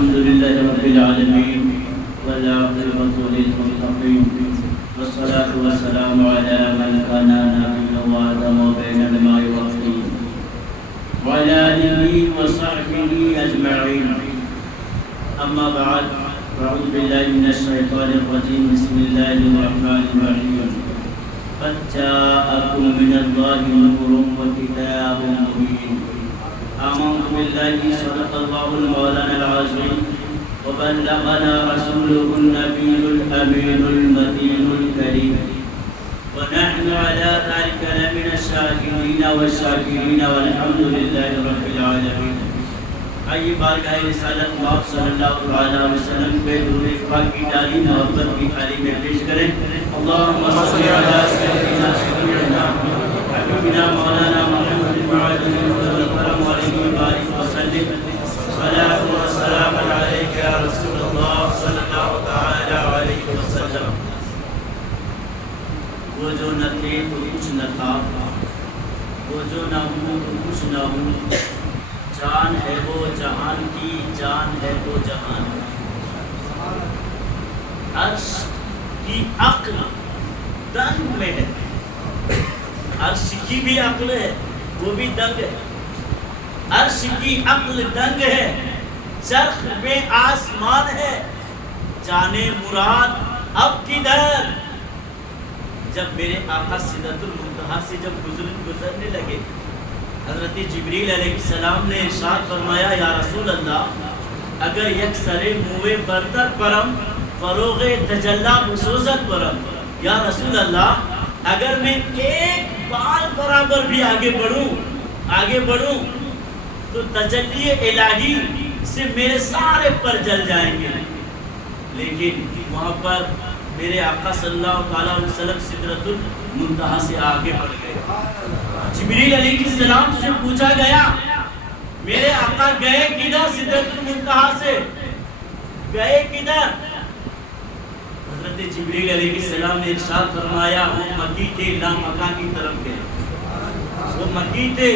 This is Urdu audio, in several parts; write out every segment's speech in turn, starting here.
الحمد لله رب العالمين والعاقبة للمتقين والصلاة والسلام على من كان نبيا وآدم بين الماء والطين وعلى آله وصحبه أجمعين. أما بعد، أعوذ بالله من الشيطان الرجيم. بسم الله الرحمن الرحيم. قد جاءكم من الله نور وكتاب مبين. آمنت بالله صدق الله المولانا العظيم وبلغنا رسوله النبي الأمين المتين الكريم ونحن على ذلك لمن الشاكرين والشاكرين والحمد لله رب العالمين. آئیے بارگاہ رسالت موت صلی اللہ علیہ وسلم پہ درود پاک کی ڈالی محبت کی تھالی میں پیش کریں. اللہم صلی علی سیدنا شفیعنا حبیبنا مولانا محمد وعلى آلہ علیہ وبارک وسلم. صلاۃ و سلام علیک یا رسول اللہ صلی اللہ تعالی علیہ وسلم. وہ جو نہ تھے تو کچھ نہ تھا، وہ جو نہ ہوں تو کچھ نہ ہوں، جان ہے وہ جہان کی، جان ہے وہ جہان. عرش کی عقل دنگ میں ہے، عرش کی بھی عقل ہے وہ بھی دنگ ہے. عرش کی عقل دنگ ہے، چرخ میں آسمان ہے، جانے مراد اب کدھر. جب میرے آقا سدرۃ المنتہا سے جب گزرنے لگے، حضرت جبریل علیہ السلام نے ارشاد فرمایا یا رسول اللہ اگر یک سرے موے بردر پرم فروغ تجلی بسوزت پرم، یا رسول اللہ اگر میں ایک بال برابر بھی آگے بڑھوں تو تجلی الہی سے میرے سارے پر جل جائیں گے. لیکن وہاں پر میرے آقا صلی اللہ علیہ وسلم سدرۃ المنتہا سے آگے بڑھ گئے. جبریل علیہ السلام سے پوچھا گیا میرے آقا گئے کدھر؟ سدرۃ المنتہا سے گئے کدھر؟ حضرت جبریل علیہ السلام نے ارشاد فرمایا وہ مکی تھے لامکان کی طرف گئے. وہ مکی تھے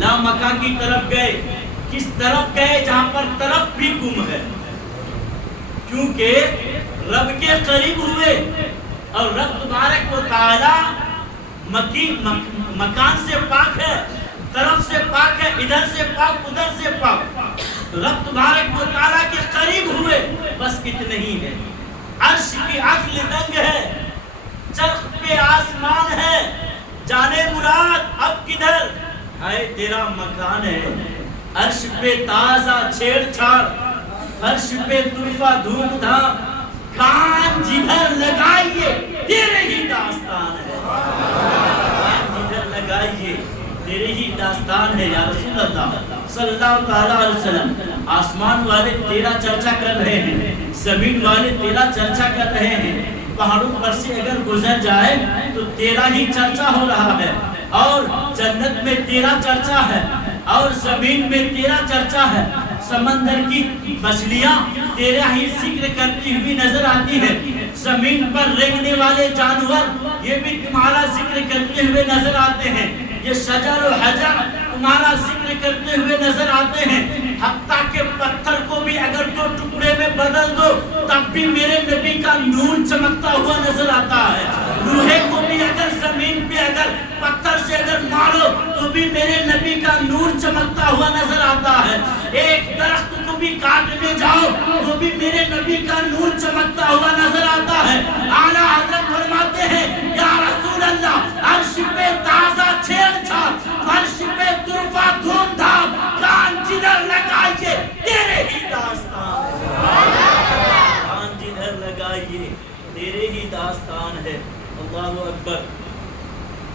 لامکان کی طرف گئے. کس طرف گئے؟ جہاں پر طرف بھی گم ہے، کیونکہ رب کے قریب ہوئے اور رب تبارک و تعالی مکان سے پاک ہے، طرف سے پاک ہے، ادھر سے پاک ادھر سے پاک. رب تبارک و تعالی کے قریب ہوئے، بس اتنے ہی ہے. عرش کی عقل دنگ ہے، چرخ پہ آسمان ہے، جانے مراد اب کدھر ہے تیرا مکان ہے. عرش پہ تازہ چھیڑ چھاڑ، فرش پہ طرفہ دھوم دھام، کان جدھر لگائیے تیرے ہی داستان ہے. تیرے ہی داستان ہے یا رسول اللہ صلی اللہ علیہ وسلم. آسمان والے تیرا چرچا کر رہے ہیں، زمین والے تیرا چرچا کر رہے ہیں. پہاڑوں پر سے اگر گزر جائے تو تیرا ہی چرچا ہو رہا ہے، اور جنت میں تیرا چرچا ہے اور زمین میں تیرا چرچا ہے. سمندر کی مچھلیاں تیرا ہی ذکر کرتی ہوئی نظر آتی ہے. زمین پر رینگنے والے جانور یہ بھی تمہارا ذکر کرتے ہوئے نظر آتے ہیں. یہ شجر و حجر تمہارا ذکر کرتے ہوئے نظر آتے ہیں. حتیٰ کہ پتھر کو بھی اگر تو ٹکڑے میں بدل دو تب بھی میرے نبی کا نور چمکتا ہوا نظر آتا ہے. لوہے کو بھی اگر زمین پہ اگر پتھر سے اگر مارو تو بھی میرے نبی کا نور چمکتا ہوا نظر آتا ہے. ایک درخت کو بھی کاٹنے جاؤ تو بھی میرے نبی کا نور چمکتا ہوا نظر آتا ہے. اعلیٰ حضرت فرماتے ہیں یا رسول اللہ عرش پہ تازہ چھیڑ چھاڑ، فرش پہ طرفہ دھوم دھام، کان جدھر لگائیے تیرے ہی داستان ہے. کان جدھر لگائیے تیرے ہی داستان ہے. اللہ اکبر.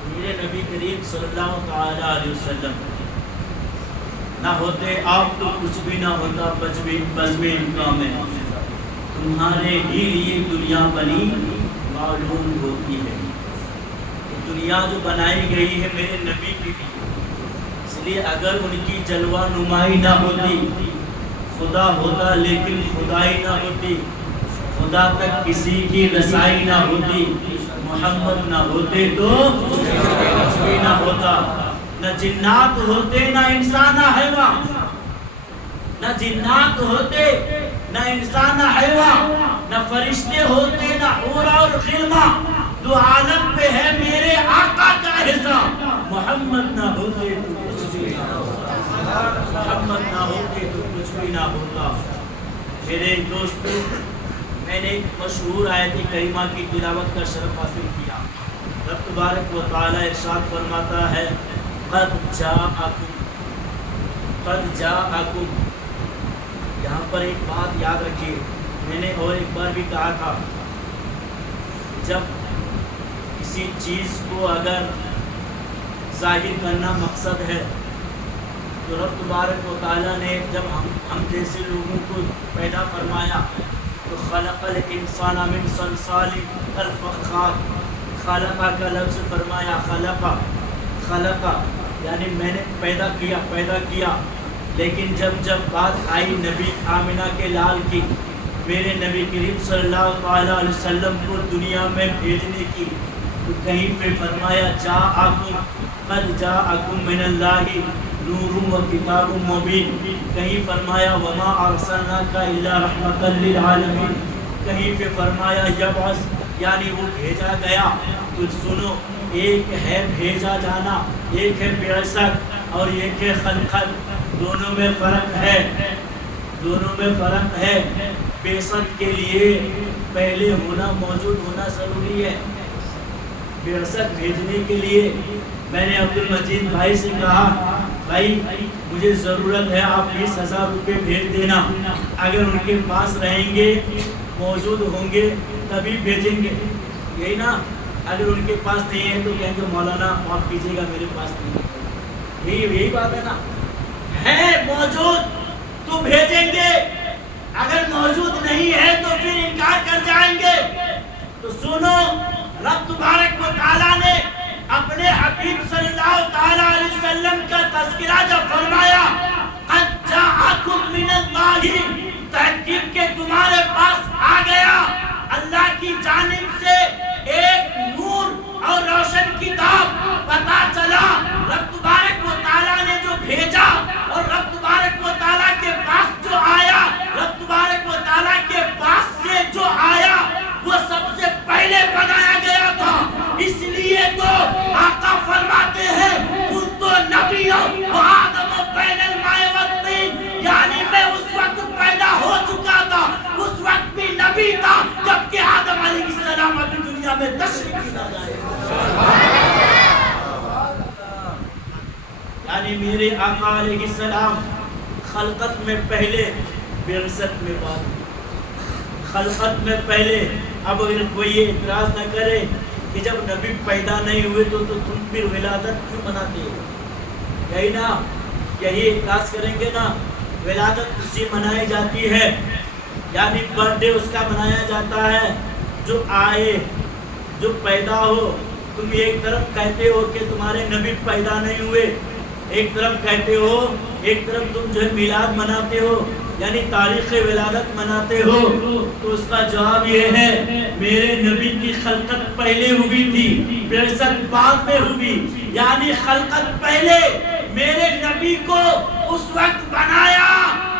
میرے نبی کریم صلی اللہ علیہ وسلم نہ ہوتے آپ تو کچھ بھی نہ ہوتا. بزم امکان میں تمہارے ہی لیے دنیا بنی معلوم ہوتی ہے. دنیا جو بنائی گئی ہے میرے نبی کی، اس لیے اگر ان کی جلوہ نمائی نہ ہوتی، خدا ہوتا لیکن خدائی نہ ہوتی، خدا تک کسی کی رسائی نہ ہوتی، محمد نہ ہوتے تو کچھ بھی نہ ہوتا. نہ جنات ہوتے نہ انسان نہ حیوان، نہ جنات ہوتے نہ انسان نہ حیوان نہ فرشتے ہوتے نہ حور اور غلما، دو عالم پہ ہے میرے آقا کا احسان، محمد نہ ہوتے تو کچھ بھی نہ ہوتا، محمد نہ ہوتے تو کچھ بھی نہ ہوتا۔ میرے دوستو، میں نے ایک مشہور آیت کریمہ کی تلاوت کا شرف حاصل کیا۔ رب تبارک و تعالی ارشاد فرماتا ہے قد جاءکم، قد جاءکم۔ یہاں پر ایک بات یاد رکھیے، میں نے اور ایک بار بھی کہا تھا، جب کسی چیز کو اگر ظاہر کرنا مقصد ہے تو رب تبارک و تعالیٰ نے جب ہم جیسے لوگوں کو پیدا فرمایا تو خلق الانسان من صلصال کالفخار، خلقہ کا لفظ فرمایا، خلقہ یعنی میں نے پیدا کیا، لیکن جب بات آئی نبی آمنہ کے لال کی، میرے نبی کریم صلی اللہ علیہ وسلم کو دنیا میں بھیجنے کی، تو کہیں پہ فرمایا جاءکم قد جاءکم من اللہ نور و کتاب مبین، کہیں فرمایا وما ارسلناک الا رحمتا للعالمین، کہیں پہ فرمایا یبعث یعنی وہ بھیجا گیا۔ تو سنو، ایک ہے بھیجا جانا، ایک ہے بعثت اور ایک ہے خلقت، دونوں میں فرق ہے، دونوں میں فرق ہے۔ بعثت کے لیے پہلے ہونا، موجود ہونا ضروری ہے۔ بعثت بھیجنے کے لیے میں نے عبد المجید بھائی سے کہا بھائی مجھے ضرورت ہے، آپ 20,000 روپے بھیج دینا، اگر ان کے پاس رہیں گے موجود ہوں گے تبھی بھیجیں گے، یہی نا؟ اگر ان کے پاس نہیں ہے تو کہیں گے مولانا معاف کیجیے گا میرے پاس نہیں ہے، یہی بات ہے نا؟ ہے موجود تو بھیجیں گے، اگر موجود نہیں ہے تو پھر انکار کر جائیں گے۔ تو سنو، رب تبارک و تعالیٰ نے اپنے حبیب صلی اللہ علیہ وسلم کا تذکرہ جب فرمایا قد جاءکم من اللہ، تحقیق کہ تمہارے پاس آ گیا اللہ کی جانب سے ایک نور اور روشن کتاب، پتا چلا رب تبارک و تعالیٰ نے جو بھیجا اور رب تبارک و تعالیٰ کے پاس جو آیا، رب تبارک و تعالیٰ کے پاس سے جو آیا وہ سب سے پہلے بنایا گیا تھا۔ اس لیے تو آقا فرماتے ہیں کنت نبیّا وآدم بین الماء والطین، یعنی میں اس وقت پیدا ہو چکا تھا، اس وقت بھی نبی تھا جبکہ آدم علیہ السلام ابھی دنیا میں تشریف نہ لائے۔ یعنی میرے آقا علیہ السلام خلقت میں پہلے، بعثت میں بعد، خلقت میں پہلے۔ اب اگر کوئی یہ اعتراض نہ کرے کہ جب نبی پیدا نہیں ہوئے تو تم پھر ولادت کیوں مناتے ہو، یہی نا؟ یہی اعتراض کریں گے نا؟ ولادت اسی منائی جاتی ہے، یعنی برتھ ڈے اس کا منایا جاتا ہے جو آئے، جو پیدا ہو۔ تم ایک طرف کہتے ہو کہ تمہارے نبی پیدا نہیں ہوئے، ایک طرف کہتے ہو، ایک طرف تم جو ہے میلاد مناتے ہو یعنی تاریخ ولادت مناتے ہو، تو اس کا جواب یہ ہے میرے نبی کی خلقت پہلے ہوئی تھی، بعثت بعد میں ہوئی، یعنی خلقت پہلے، میرے نبی کو اس وقت بنایا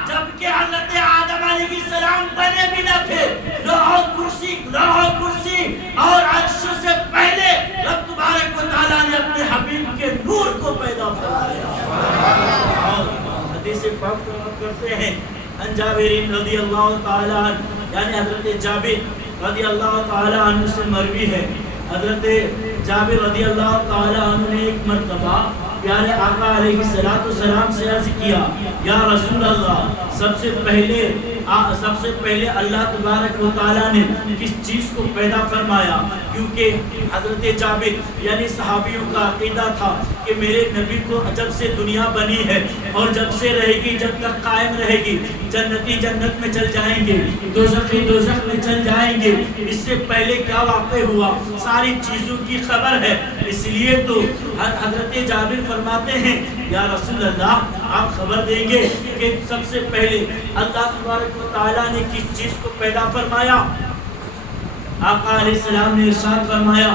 جبکہ حضرت آدم علیہ السلام بنے بھی نہ تھے۔ لوح و کرسی اور عرش سے پہلے رب تبارک و تعالیٰ نے اپنے حبیب کے نور کو پیدا فرمایا۔ اور حدیث پاک کرتے ہیں ان جابر رضی اللہ تعالی عنہ، یعنی حضرت جابر رضی اللہ تعالی عنہ سے مروی ہے، حضرت جابر رضی اللہ تعالی عنہ نے ایک مرتبہ پیارے آقا علیہ السلام سے عرض کیا یا رسول اللہ، سب سے پہلے اللہ تبارک و تعالیٰ نے کس چیز کو پیدا فرمایا؟ کیونکہ حضرت جابر یعنی صحابیوں کا عقیدہ تھا کہ میرے نبی کو جب سے دنیا بنی ہے اور جب سے رہے گی، جب تک قائم رہے گی، جنتی جنت میں چل جائیں گے، دوزخی دوزخ میں چل جائیں گے، اس سے پہلے کیا واقع ہوا ساری چیزوں کی خبر ہے۔ اس لیے تو حضرت جابر فرماتے ہیں یا رسول اللہ آپ خبر دیں گے کہ سب سے پہلے اللہ تبارک و تعالیٰ نے کس چیز کو پیدا فرمایا؟ آقا علیہ السلام نے ارشاد فرمایا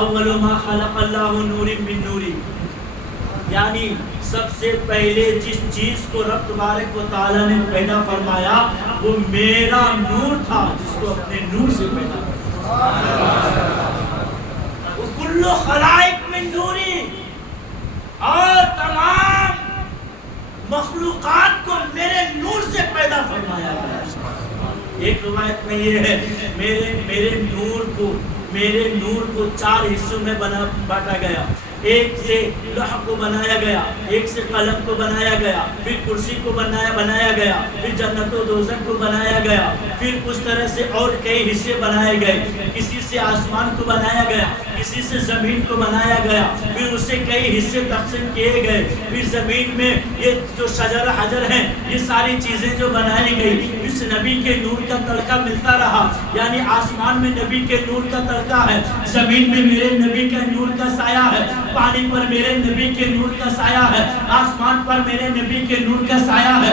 اول ما خلق اللہ نور من نوری، یعنی سب سے پہلے جس چیز کو رب تبارک و تعالیٰ نے پیدا فرمایا وہ میرا نور تھا جس کو اپنے نور سے پیدا کیا۔ وہ کل خلائق من نوری، اور تمام مخلوقات کو میرے نور سے پیدا فرمایا گیا۔ ایک روایت میں یہ ہے میرے نور کو 4 حصوں میں بانٹا گیا۔ ایک سے لوح کو بنایا گیا، ایک سے قلم کو بنایا گیا، پھر کرسی کو بنایا گیا، پھر جنت و دوزخ کو بنایا گیا، پھر اس طرح سے اور کئی حصے بنائے گئے۔ کسی سے آسمان کو بنایا گیا، کسی سے زمین کو بنایا گیا، پھر اسے کئی حصے تقسیم کیے گئے۔ پھر زمین میں یہ جو شجر حجر ہیں، یہ ساری چیزیں جو بنائی گئی، اس نبی کے نور کا تڑکا ملتا رہا۔ یعنی آسمان میں نبی کے نور کا تڑکا ہے، زمین میں میرے نبی کا نور کا سایہ ہے، پانی پر میرے نبی کے نور کا سایہ ہے، آسمان پر میرے نبی کے نور کا سایہ ہے،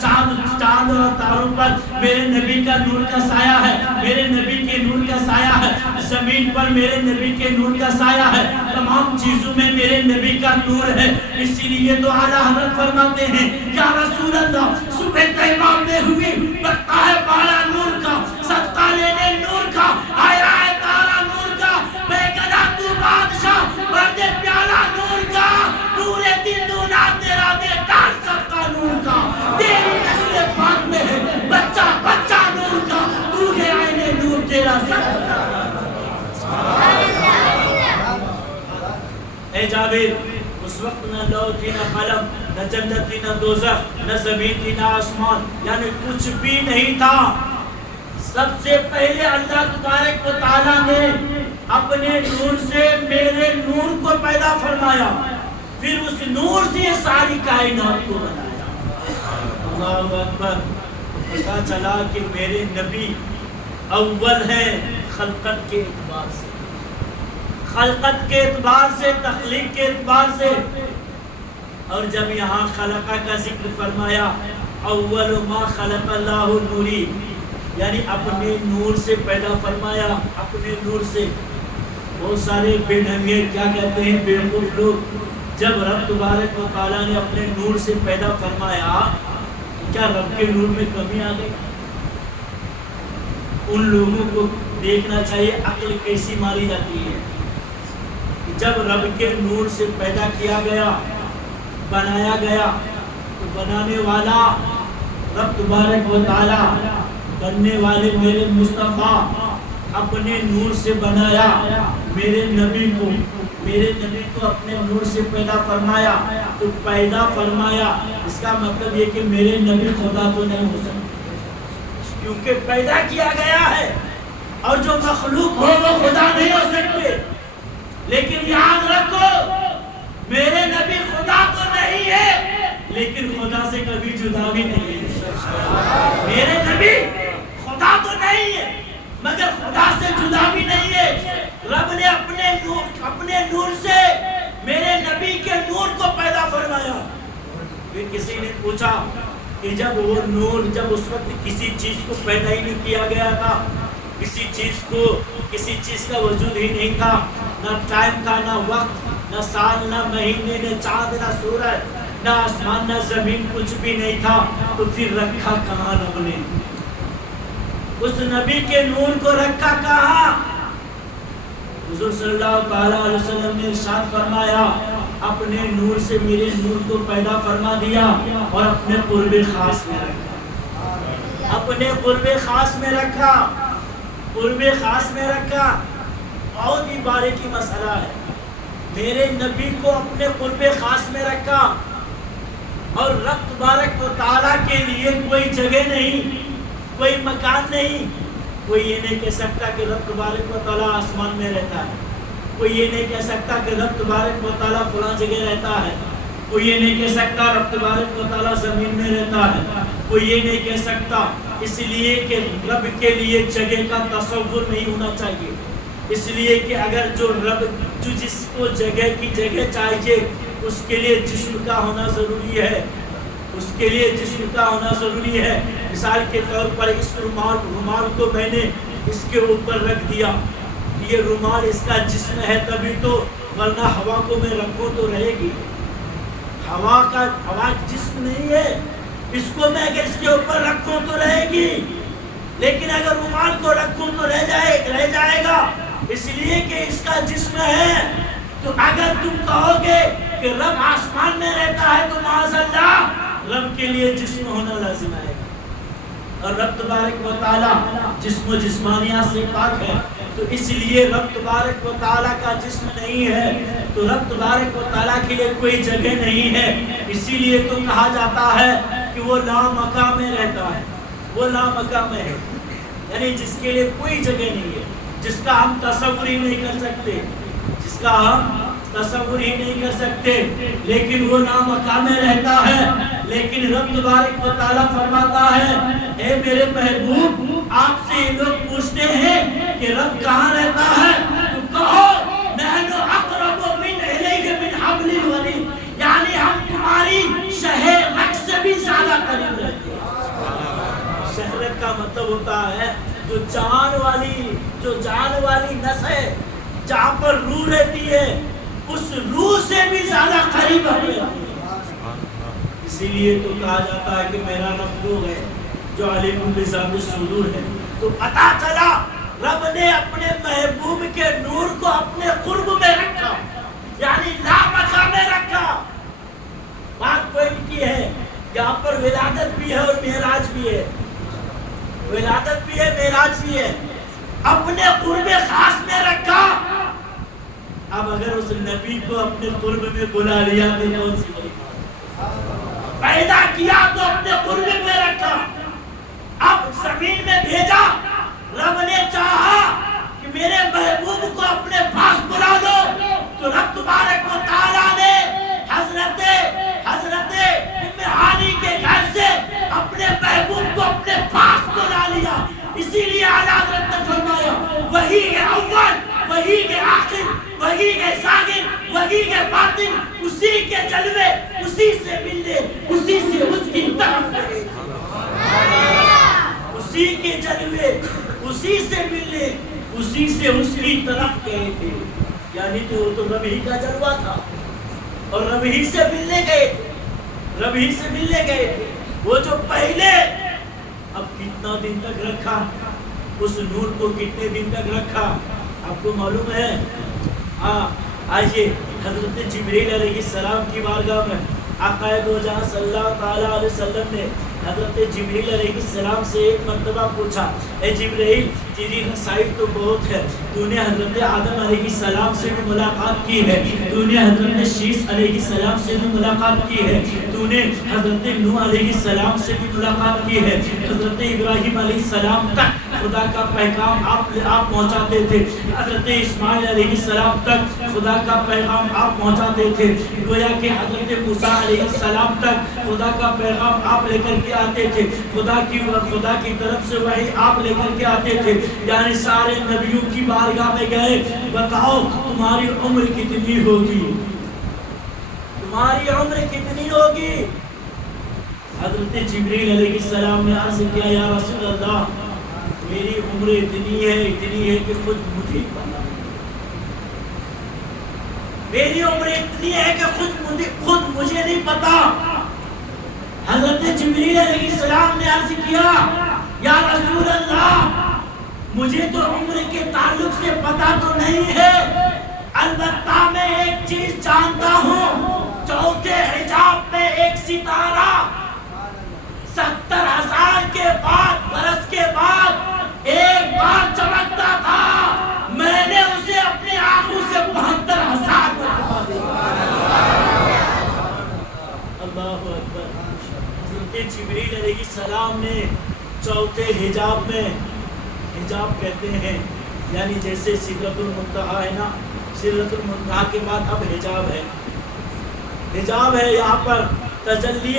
چاند اور تاروں پر میرے نبی کا نور کا سایہ ہے، میرے نبی کے نور کا سایہ ہے، زمین پر میرے نبی کے نور کا سایہ ہے، تمام چیزوں میں میرے نبی کا نور ہے۔ اسی لیے تو اعلیٰ حضرت فرماتے ہیں یا رسول اللہ، صبح طیبہ میں ہوئی بڑھتا ہے بالا نور کا، صدقہ لینے نور کا، آیا ہے تارا نور کا، بے گدا تو بادشاہ بردے پیالہ نور کا، نور دین دونا تیرا بیٹا صدقہ نور کا، تیری نسل پاک میں ہے بچہ بچہ نور کا، تو ہے آئینے نور تیرا صدقہ۔ اے جابر، اس وقت نہ لوح تھی نہ قلم، نہ جنت تھی نہ دوزخ، نہ زمین تھی نہ آسمان، یعنی کچھ بھی نہیں تھا۔ سب سے پہلے اللہ تبارک و تعالیٰ نے اپنے نور سے میرے نور کو پیدا فرمایا، پھر اس نور سے یہ ساری کائنات کو بنایا۔ اللہ اکبر۔ پتا چلا کہ میرے نبی اول ہیں خلقت کے اعتبار سے، خلقت کے اعتبار سے، تخلیق کے اعتبار سے۔ اور جب یہاں خلقہ کا ذکر فرمایا، اول ما خلق اللہ نوری، یعنی اپنے نور سے پیدا فرمایا، اپنے نور سے۔ بہت سارے بے ڈھنگے کیا کہتے ہیں، بے وقوف لوگ، جب رب تبارک و تعالیٰ نے اپنے نور سے پیدا فرمایا، کیا رب کے نور میں کمی آ گئی؟ ان لوگوں کو دیکھنا چاہیے عقل کیسی ماری جاتی ہے۔ جب رب کے نور سے پیدا کیا گیا، بنایا گیا، تو بنانے والا رب تبارک و تعالیٰ، بننے والے میرے مصطفیٰ اپنے نور سے بنایا میرے نبی کو اپنے نور سے پیدا فرمایا۔ تو پیدا فرمایا اس کا مطلب یہ کہ میرے نبی خدا تو نہیں ہو سکتے، کیونکہ پیدا کیا گیا ہے، اور جو مخلوق ہو وہ خدا نہیں ہو سکتے۔ لیکن یاد رکھو، میرے نبی خدا تو نہیں ہے، لیکن خدا سے کبھی جدا بھی نہیں ہے۔ میرے نبی خدا تو نہیں ہے، مگر خدا سے جدا بھی نہیں ہے۔ رب نے اپنے نور سے میرے نبی کے نور کو پیدا فرمایا۔ پھر کسی نے پوچھا کہ جب وہ نور، جب اس وقت کسی چیز کو پیدا ہی نہیں کیا گیا تھا، کسی چیز کا وجود ہی نہیں تھا، نہ ٹائم تھا، نہ وقت، نہ سال، نہ مہینے، نہ چاند، نہ سورج، نہ آسمان، نہ زمین، کچھ بھی نہیں تھا، تو پھر رکھا کہاں رب نے؟ اس نبی کے نور کو رکھا کہاں؟ حضور صلی اللہ علیہ وسلم نے ارشاد فرمایا، اپنے نور سے میرے نور کو پیدا فرما دیا اور اپنے قرب خاص میں رکھا، اپنے قرب خاص میں رکھا، قرب خاص میں رکھا۔ بہت ہی باریکی مسئلہ ہے، میرے نبی کو اپنے قرب خاص میں رکھا، اور رب تبارک و تعالیٰ کے لیے کوئی جگہ نہیں، کوئی مکان نہیں۔ کوئی یہ نہیں کہہ سکتا کہ رب تبارک و تعالیٰ آسمان میں رہتا ہے، کوئی یہ نہیں کہہ سکتا کہ رب تبارک و تعالیٰ فلاں جگہ رہتا ہے، کوئی یہ نہیں کہہ سکتا رب تبارک و تعالیٰ زمین میں رہتا ہے، کوئی یہ نہیں کہہ سکتا، اس لیے کہ رب کے لیے جگہ کا تصور نہیں ہونا چاہیے۔ اس لیے کہ اگر جو جس کو جگہ کی جگہ چاہیے، اس کے لیے جسم کا ہونا ضروری ہے، اس کے لیے جسم کا ہونا ضروری ہے۔ مثال کے طور پر اس رومال کو میں نے اس کے اوپر رکھ دیا، یہ رومال اس کا جسم ہے تبھی تو، ورنہ ہوا کو میں رکھوں تو رہے گی؟ ہوا جسم نہیں ہے، اس کو میں اگر اس کے اوپر رکھوں تو رہے گی، لیکن اگر رومال کو رکھوں تو رہ جائے گا، اس لیے کہ اس کا جسم ہے۔ تو اگر تم کہو گے کہ رب آسمان میں رہتا ہے تو معاذ اللہ رب کے لیے جسم ہونا لازم آئے گا، اور رب تبارک و تعالیٰ جسم و جسمانیات سے پاک ہے، تو اس لیے رب تبارک و تعالیٰ کا جسم نہیں ہے، تو رب تبارک و تعالیٰ کے لیے کوئی جگہ نہیں ہے، اسی لیے تو کہا جاتا ہے کہ وہ لا مقام میں رہتا ہے، وہ لا مقام ہے، یعنی جس کے لیے کوئی جگہ نہیں ہے، جس کا ہم تصور ہی نہیں کر سکتے، جس کا ہم تصور ہی نہیں کر سکتے، لیکن وہ لا مقام میں رہتا ہے۔ لیکن رب تبارک و تعالیٰ فرماتا ہے اے میرے محبوب، آپ سے یہ لوگ پوچھتے ہیں کہ رب کہاں رہتا ہے، تو کہو نحن اقرب من الیہ من حبل الورید، یعنی ہم تمہاری شہ رگ سے بھی زیادہ قریب رہتے ہیں۔ شہ رگ کا مطلب ہوتا ہے جو جان والی نس ہے، جہاں پر روح رہتی ہے، اس روح سے بھی زیادہ قریب رہتے ہیں۔ اسی لیے تو کہا جاتا ہے کہ میرا رب وہ ہے جو علیم بذات الصدور ہے۔ تو پتا چلا رب نے اپنے محبوب کے نور کو اپنے قرب میں رکھا، یعنی لا مقام میں رکھا۔ بات کوئی کی ہے، یہاں پر ولادت بھی ہے اور معراج بھی ہے، ولادت بھی ہے معراج بھی ہے، اپنے قرب خاص میں رکھا۔ اب اگر اس نبی کو اپنے قرب میں بلا لیا تو کون سی بات؟ پیدا کیا تو اپنے قرب میں رکھا، اب زمین میں بھیجا، رب نے چاہا کہ میرے محبوب کو اپنے پاس بلا دو، تو رب تبارک و تعالیٰ نے حضرت ام ہانی کے گھر سے اپنے محبوب کو اپنے پاس بلا لیا۔ اسی لیے اعلیٰ حضرت نے فرمایا وہی کے اول، وہی کے آخر، وہی کے ظاہر، وہی کے باطن، اسی کے جلوے، اسی سے ملنے، اسی سے اس کی طرف گئے، اسی کے جلوے، اسی سے ملنے، اسی سے اس کی طرف گئے تھے۔ یعنی تو رب ہی کا جلوہ تھا اور رب ہی سے ملنے گئے تھے، رب ہی سے ملنے گئے تھے۔ وہ جو پہلے اب کتنا دن تک رکھا، اس نور کو کتنے دن تک رکھا آپ کو معلوم ہے؟ آئیے حضرت جبریل علیہ السلام کی بارگاہ میں آقا دو جہاں صلی اللہ تعالیٰ علیہ وسلم نے حضرت جبریل علیہ السلام سے ایک مرتبہ پوچھا اے جبریل تیری رسائی تو بہت ہے، تو نے حضرت آدم علیہ السلام سے بھی ملاقات کی ہے، تو نے حضرت شیس علیہ السلام سے بھی ملاقات کی ہے، تو نے حضرت نوح علیہ السلام سے بھی ملاقات کی ہے، حضرت ابراہیم علیہ السلام تک خدا کا پیغام آپ پہنچاتے تھے، حضرت اسماعیل علیہ السلام تک خدا کا پیغام آپ پہنچاتے تھے، گویا کہ حضرت موسیٰ علیہ السلام تک خدا کا پیغام آپ لے کر کے آتے تھے، خدا کی طرف سے وحی آپ لے کر کے آتے تھے، یعنی سارے نبیوں کی بارگاہ میں گئے، بتاؤ تمہاری عمر کتنی ہوگی، تمہاری عمر کتنی ہوگی؟ حضرت جبریل علیہ السلام نے عرض کیا یا رسول اللہ میری عمر اتنی ہے کہ خود مجھے پتا، میری عمر اتنی ہے کہ خود مجھے نہیں پتا۔ حضرت جبریل علیہ السلام نے عرض کیا یا رسول اللہ مجھے تو عمر کے تعلق سے پتا تو نہیں ہے، البتہ میں ایک چیز جانتا ہوں، چوتھے حجاب میں ایک ستارہ 70,000 کے بعد برس کے بعد ایک بار چمکتا تھا، میں نے اسے اپنی آنکھوں سے 72,000 مرتبہ دیکھا۔ اللہ اکبر۔ حضرت جبریل علیہ السلام نے چوتھے حجاب میں، حجاب کہتے ہیں یعنی جیسے سدرۃ المنتہا ہے نا، سدرۃ المنتہا کے بعد اب حجاب ہے، حجاب ہے یہاں پر تجلی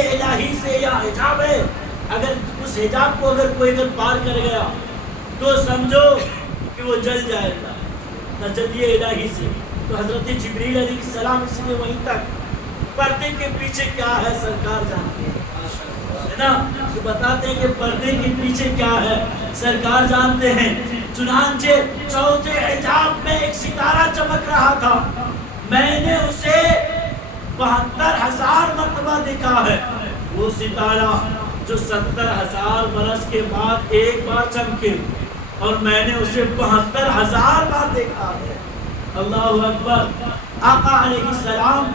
الہی سے یا حجاب ہے۔ اگر اس حجاب کو کوئی پار کر گیا تو سمجھو کہ وہ جل جائے گا تجلی الہی سے۔ تو حضرت جبریل علیہ السلام اس لیے وہیں تک، پردے کے پیچھے کیا ہے سرکار جانتے ہیں نا، تو بتاتے ہیں کہ پردے کے پیچھے کیا ہے سرکار جانتے ہیں۔ چنانچہ چوتھے حجاب میں ایک ستارہ چمک رہا تھا، میں نے اسے 72,000 مرتبہ دیکھا ہے۔ وہ ستارہ جو 70,000 برس کے بعد ایک بار چمکے، اور میں نے اسے 72,000 بار دیکھا ہے۔ اللہ اکبر۔ آقا علیہ السلام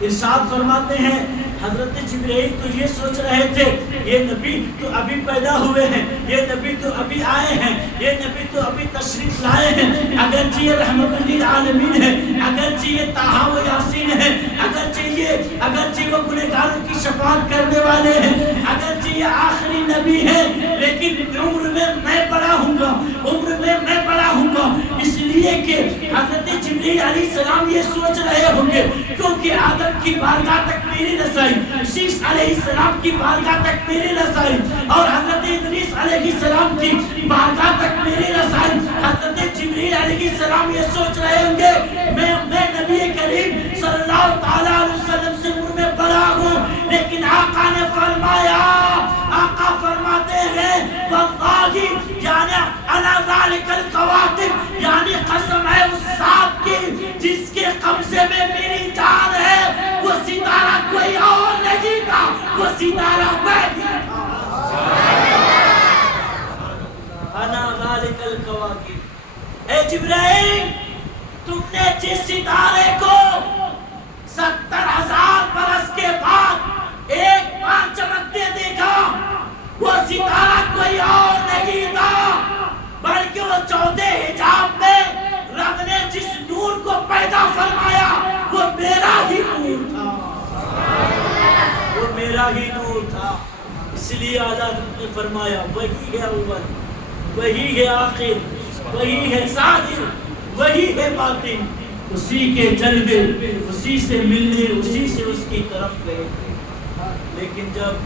ارشاد فرماتے ہیں، حضرت جبرائیل تو یہ سوچ رہے تھے یہ نبی تو ابھی پیدا ہوئے ہیں، یہ نبی تو ابھی آئے ہیں، یہ نبی تو ابھی تشریف لائے ہیں، اگرچہ یہ رحمت للعالمین ہے، اگرچہ یہ طٰہٰ و یاسین ہے، اگرچہ وہ گنہگاروں کی شفاعت کرنے والے ہیں، اگرچہ یہ آخری نبی ہے، لیکن عمر میں میں بڑا ہوں گا، عمر میں میں بڑا ہوں گا۔ اس لیے کہ حضرت جبرائیل علیہ السلام یہ سوچ رہے ہوں گے، کیونکہ آدم کی بارگاہ تک میری رسائی، شیش علیہ السلام کی بارگاہ تک میری رسائی، اور حضرت ادریس علیہ السلام کی بارگاہ تک میری رسائی۔ حضرت جبرائیل علیہ السلام یہ سوچ رہے ہوں گے میں نبی کریم صلی اللہ تعالیٰ علیہ وسلم سے عمر میں بڑا ہوں، لیکن آقا نے فرمایا، آقا فرماتے ہیں واللہ یعنی علی ذالک الکواکب، یعنی قسم ہے اس ذات کی جس کے قبضے میں میری جان ہے، وہ ستارہ کوئی اور نہیں تھا، وہ ستارہ میں ہی تھا۔ انا ذالک الکواکب۔ اے جبرائیل، تم نے جس ستارے کو 70,000 برس کے بعد ایک بار چمکتے دیکھا، وہ ستارہ کوئی اور نہیں تھا، بلکہ وہ 14 حجاب میں رب نے جس نور کو پیدا فرمایا وہ میرا ہی نور تھا، وہ میرا ہی نور تھا۔ اس لیے اعلیٰ حضرت نے فرمایا وہی ہے اول، وہی ہے آخر، وہی ہے ظاہر، وہی ہے باطن، اسی کے جلوے، اسی سے ملنے، اسی سے اس کی طرف گئے تھے۔ لیکن جب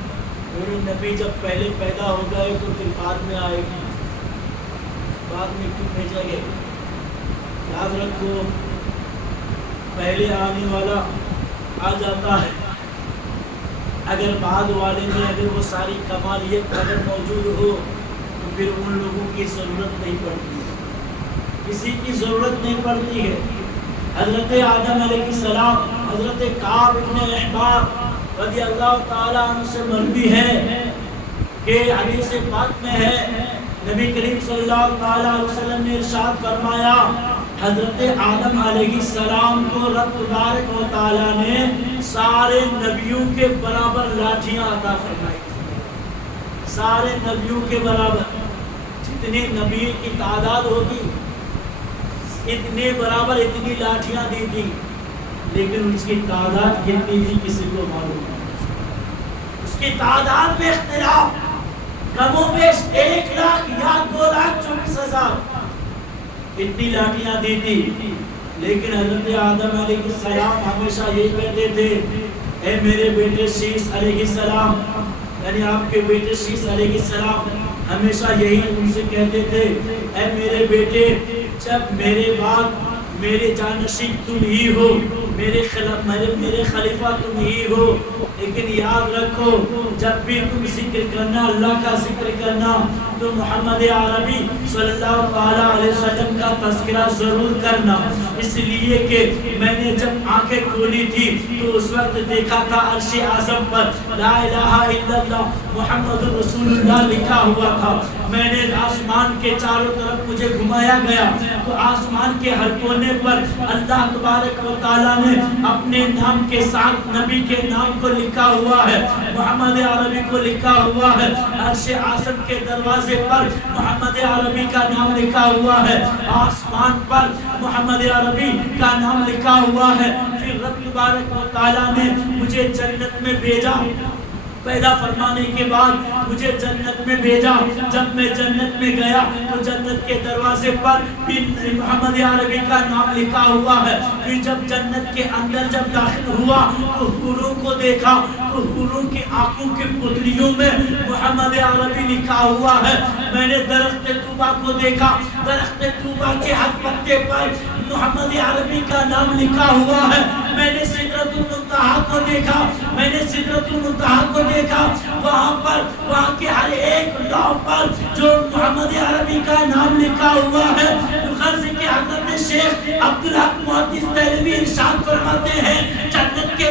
میرے نبی جب پہلے پیدا ہو گئے تو پھر بعد میں آئے گی، بعد میں کیوں بھیجا گئے؟ یاد رکھو، پہلے آنے والا آ جاتا ہے، اگر بعد والے میں اگر وہ ساری کمالیت اگر موجود ہو تو پھر ان لوگوں کی ضرورت نہیں پڑتی ہے، کسی کی ضرورت نہیں پڑتی ہے۔ حضرت آدم علیہ السلام، حضرت کعب ابن احبار رضی اللہ تعالیٰ عنہ سے مروی ہے کہ حدیث پاک میں ہے، نبی کریم صلی اللہ تعالیٰ علیہ وسلم نے ارشاد فرمایا، حضرت آدم علیہ السلام کو رب تبارک و تعالیٰ نے سارے نبیوں کے برابر لاٹھیاں عطا فرمائی، سارے نبیوں کے برابر، جتنے نبی کی تعداد ہوگی اتنے برابر اتنی لاٹھیاں دی تھی، لیکن اس کی تعداد کتنی تھی کسی کو معلوم نہیں، اس کی تعداد میں اختلاف، کم و بیش 1,00,000 یا 2,24,000 اتنی لاٹھیاں دی تھی، لیکن حضرت آدم علیہ السلام ہمیشہ یہی کہتے تھے، اے میرے بیٹے شیش علیہ السلام، یعنی آپ کے بیٹے شیش علیہ السلام ہمیشہ یہی ان سے کہتے تھے، اے میرے بیٹے، جب میرے بعد میرے جانشین تم ہی ہو، میرے خلیفہ تم ہی ہو، لیکن یاد رکھو جب بھی تم ذکر کرنا، اللہ کا ذکر کرنا، تو محمد عربی صلی اللہ علیہ وسلم کا تذکرہ ضرور کرنا، اس لیے کہ میں نے جب آنکھیں کھولی تھی تو اس وقت دیکھا تھا عرش اعظم پر لا الہ الا اللہ محمد رسول اللہ لکھا ہوا تھا۔ میں نے آسمان کے چاروں طرف مجھے گھمایا گیا تو آسمان کے ہر کونے پر اللہ تبارک و تعالیٰ نے اپنے نام کے ساتھ نبی کے نام کو لکھا ہوا ہے، محمد عربی کو لکھا ہوا ہے، عرش اعظم کے دروازے پر محمد عربی کا نام لکھا ہوا ہے، آسمان پر محمد عربی کا نام لکھا ہوا ہے۔ پھر رب تبارک و تعالیٰ نے مجھے جنت میں بھیجا، پیدا فرمانے کے بعد مجھے جنت میں بھیجا، جب میں جنت میں گیا تو جنت کے دروازے پر بھی محمد عربی کا نام لکھا ہوا ہے۔ پھر جب جنت کے اندر جب داخل ہوا تو حوروں کو دیکھا تو حوروں کی آنکھوں کے پتلیوں میں محمد عربی لکھا ہوا ہے۔ میں نے درخت طوبہ کو دیکھا، درخت طوبہ کے ہر پتے پر محمد عربی کا نام لکھا ہوا ہے۔ میں نے سدرۃ المنتہا کو دیکھا، میں نے سدرۃ المنتہا کو دیکھا، وہاں کے ہر ایک لوح پر جو محمد عربی کا نام لکھا ہوا ہے۔ غرض کے حضرت شیخ عبدالحق محدث دہلوی ارشاد فرماتے ہیں، جنت کے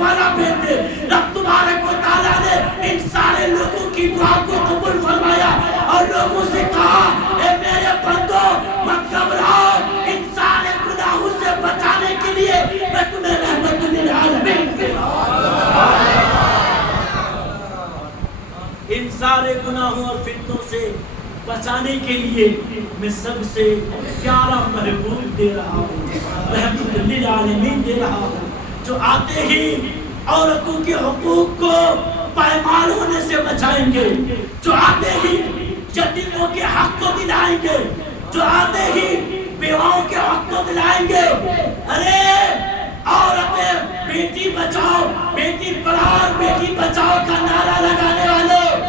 والا بھیج دے۔ رب تبارک و تعالیٰ نے ان سارے لوگوں کی دعا کو قبول فرمایا اور لوگوں سے کہا اے میرے بندو مت گھبراؤ، ان سارے گناہوں سے بچانے کے لیے میں تمہیں رحمت للعالمین ان سارے گناہوں اور فتنوں سے بچانے کے لیے میں سب سے پیارا محبوب دے رہا ہوں، رحمت للعالمین دے رہا ہوں، جو آتے ہی عورتوں کے حقوق کو پائمال ہونے سے بچائیں گے، جو آتے ہی یتیموں کے حق کو دلائیں گے، جو آتے ہی بیواؤں کے حق کو دلائیں گے۔ ارے عورتیں بیٹی بچاؤ، بیٹی پڑھاؤ اور بیٹی بچاؤ کا نعرہ لگانے والوں،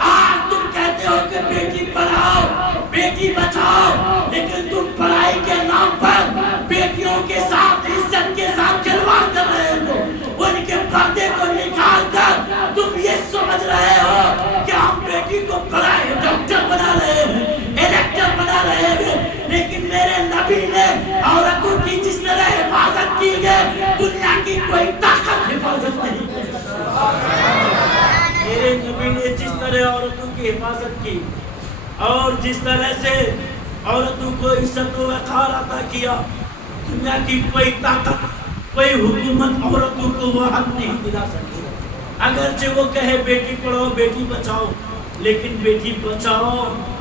آج تم کہتے ہو کہ بیٹی پڑھاؤ بیٹی بچاؤ، لیکن تم پڑھائی کے نام پر بیٹیوں کے ساتھ عزت کے ساتھ کھلواڑ کر رہے ہو، ان کے پردے کو نکال کر تم یہ سمجھ رہے ہو کہ ہم بیٹی کو پڑھائے ڈاکٹر بنا رہے ہیں، الیکٹر بنا رہے ہیں، لیکن میرے نبی نے عورتوں کی جس طرح حفاظت کی ہے دنیا کی کوئی طاقت حفاظت نہیں کی۔ میرے نبی نے جس طرح عورتوں کی حفاظت کی اور جس طرح سے عورتوں کو عزت و وقار عطا کیا، دنیا کی کوئی طاقت کوئی حکومت عورتوں کو وہ حق نہیں دلا سکتی۔ اگرچہ وہ کہے بیٹی پڑھاؤ بیٹی بچاؤ، لیکن بیٹی بچاؤ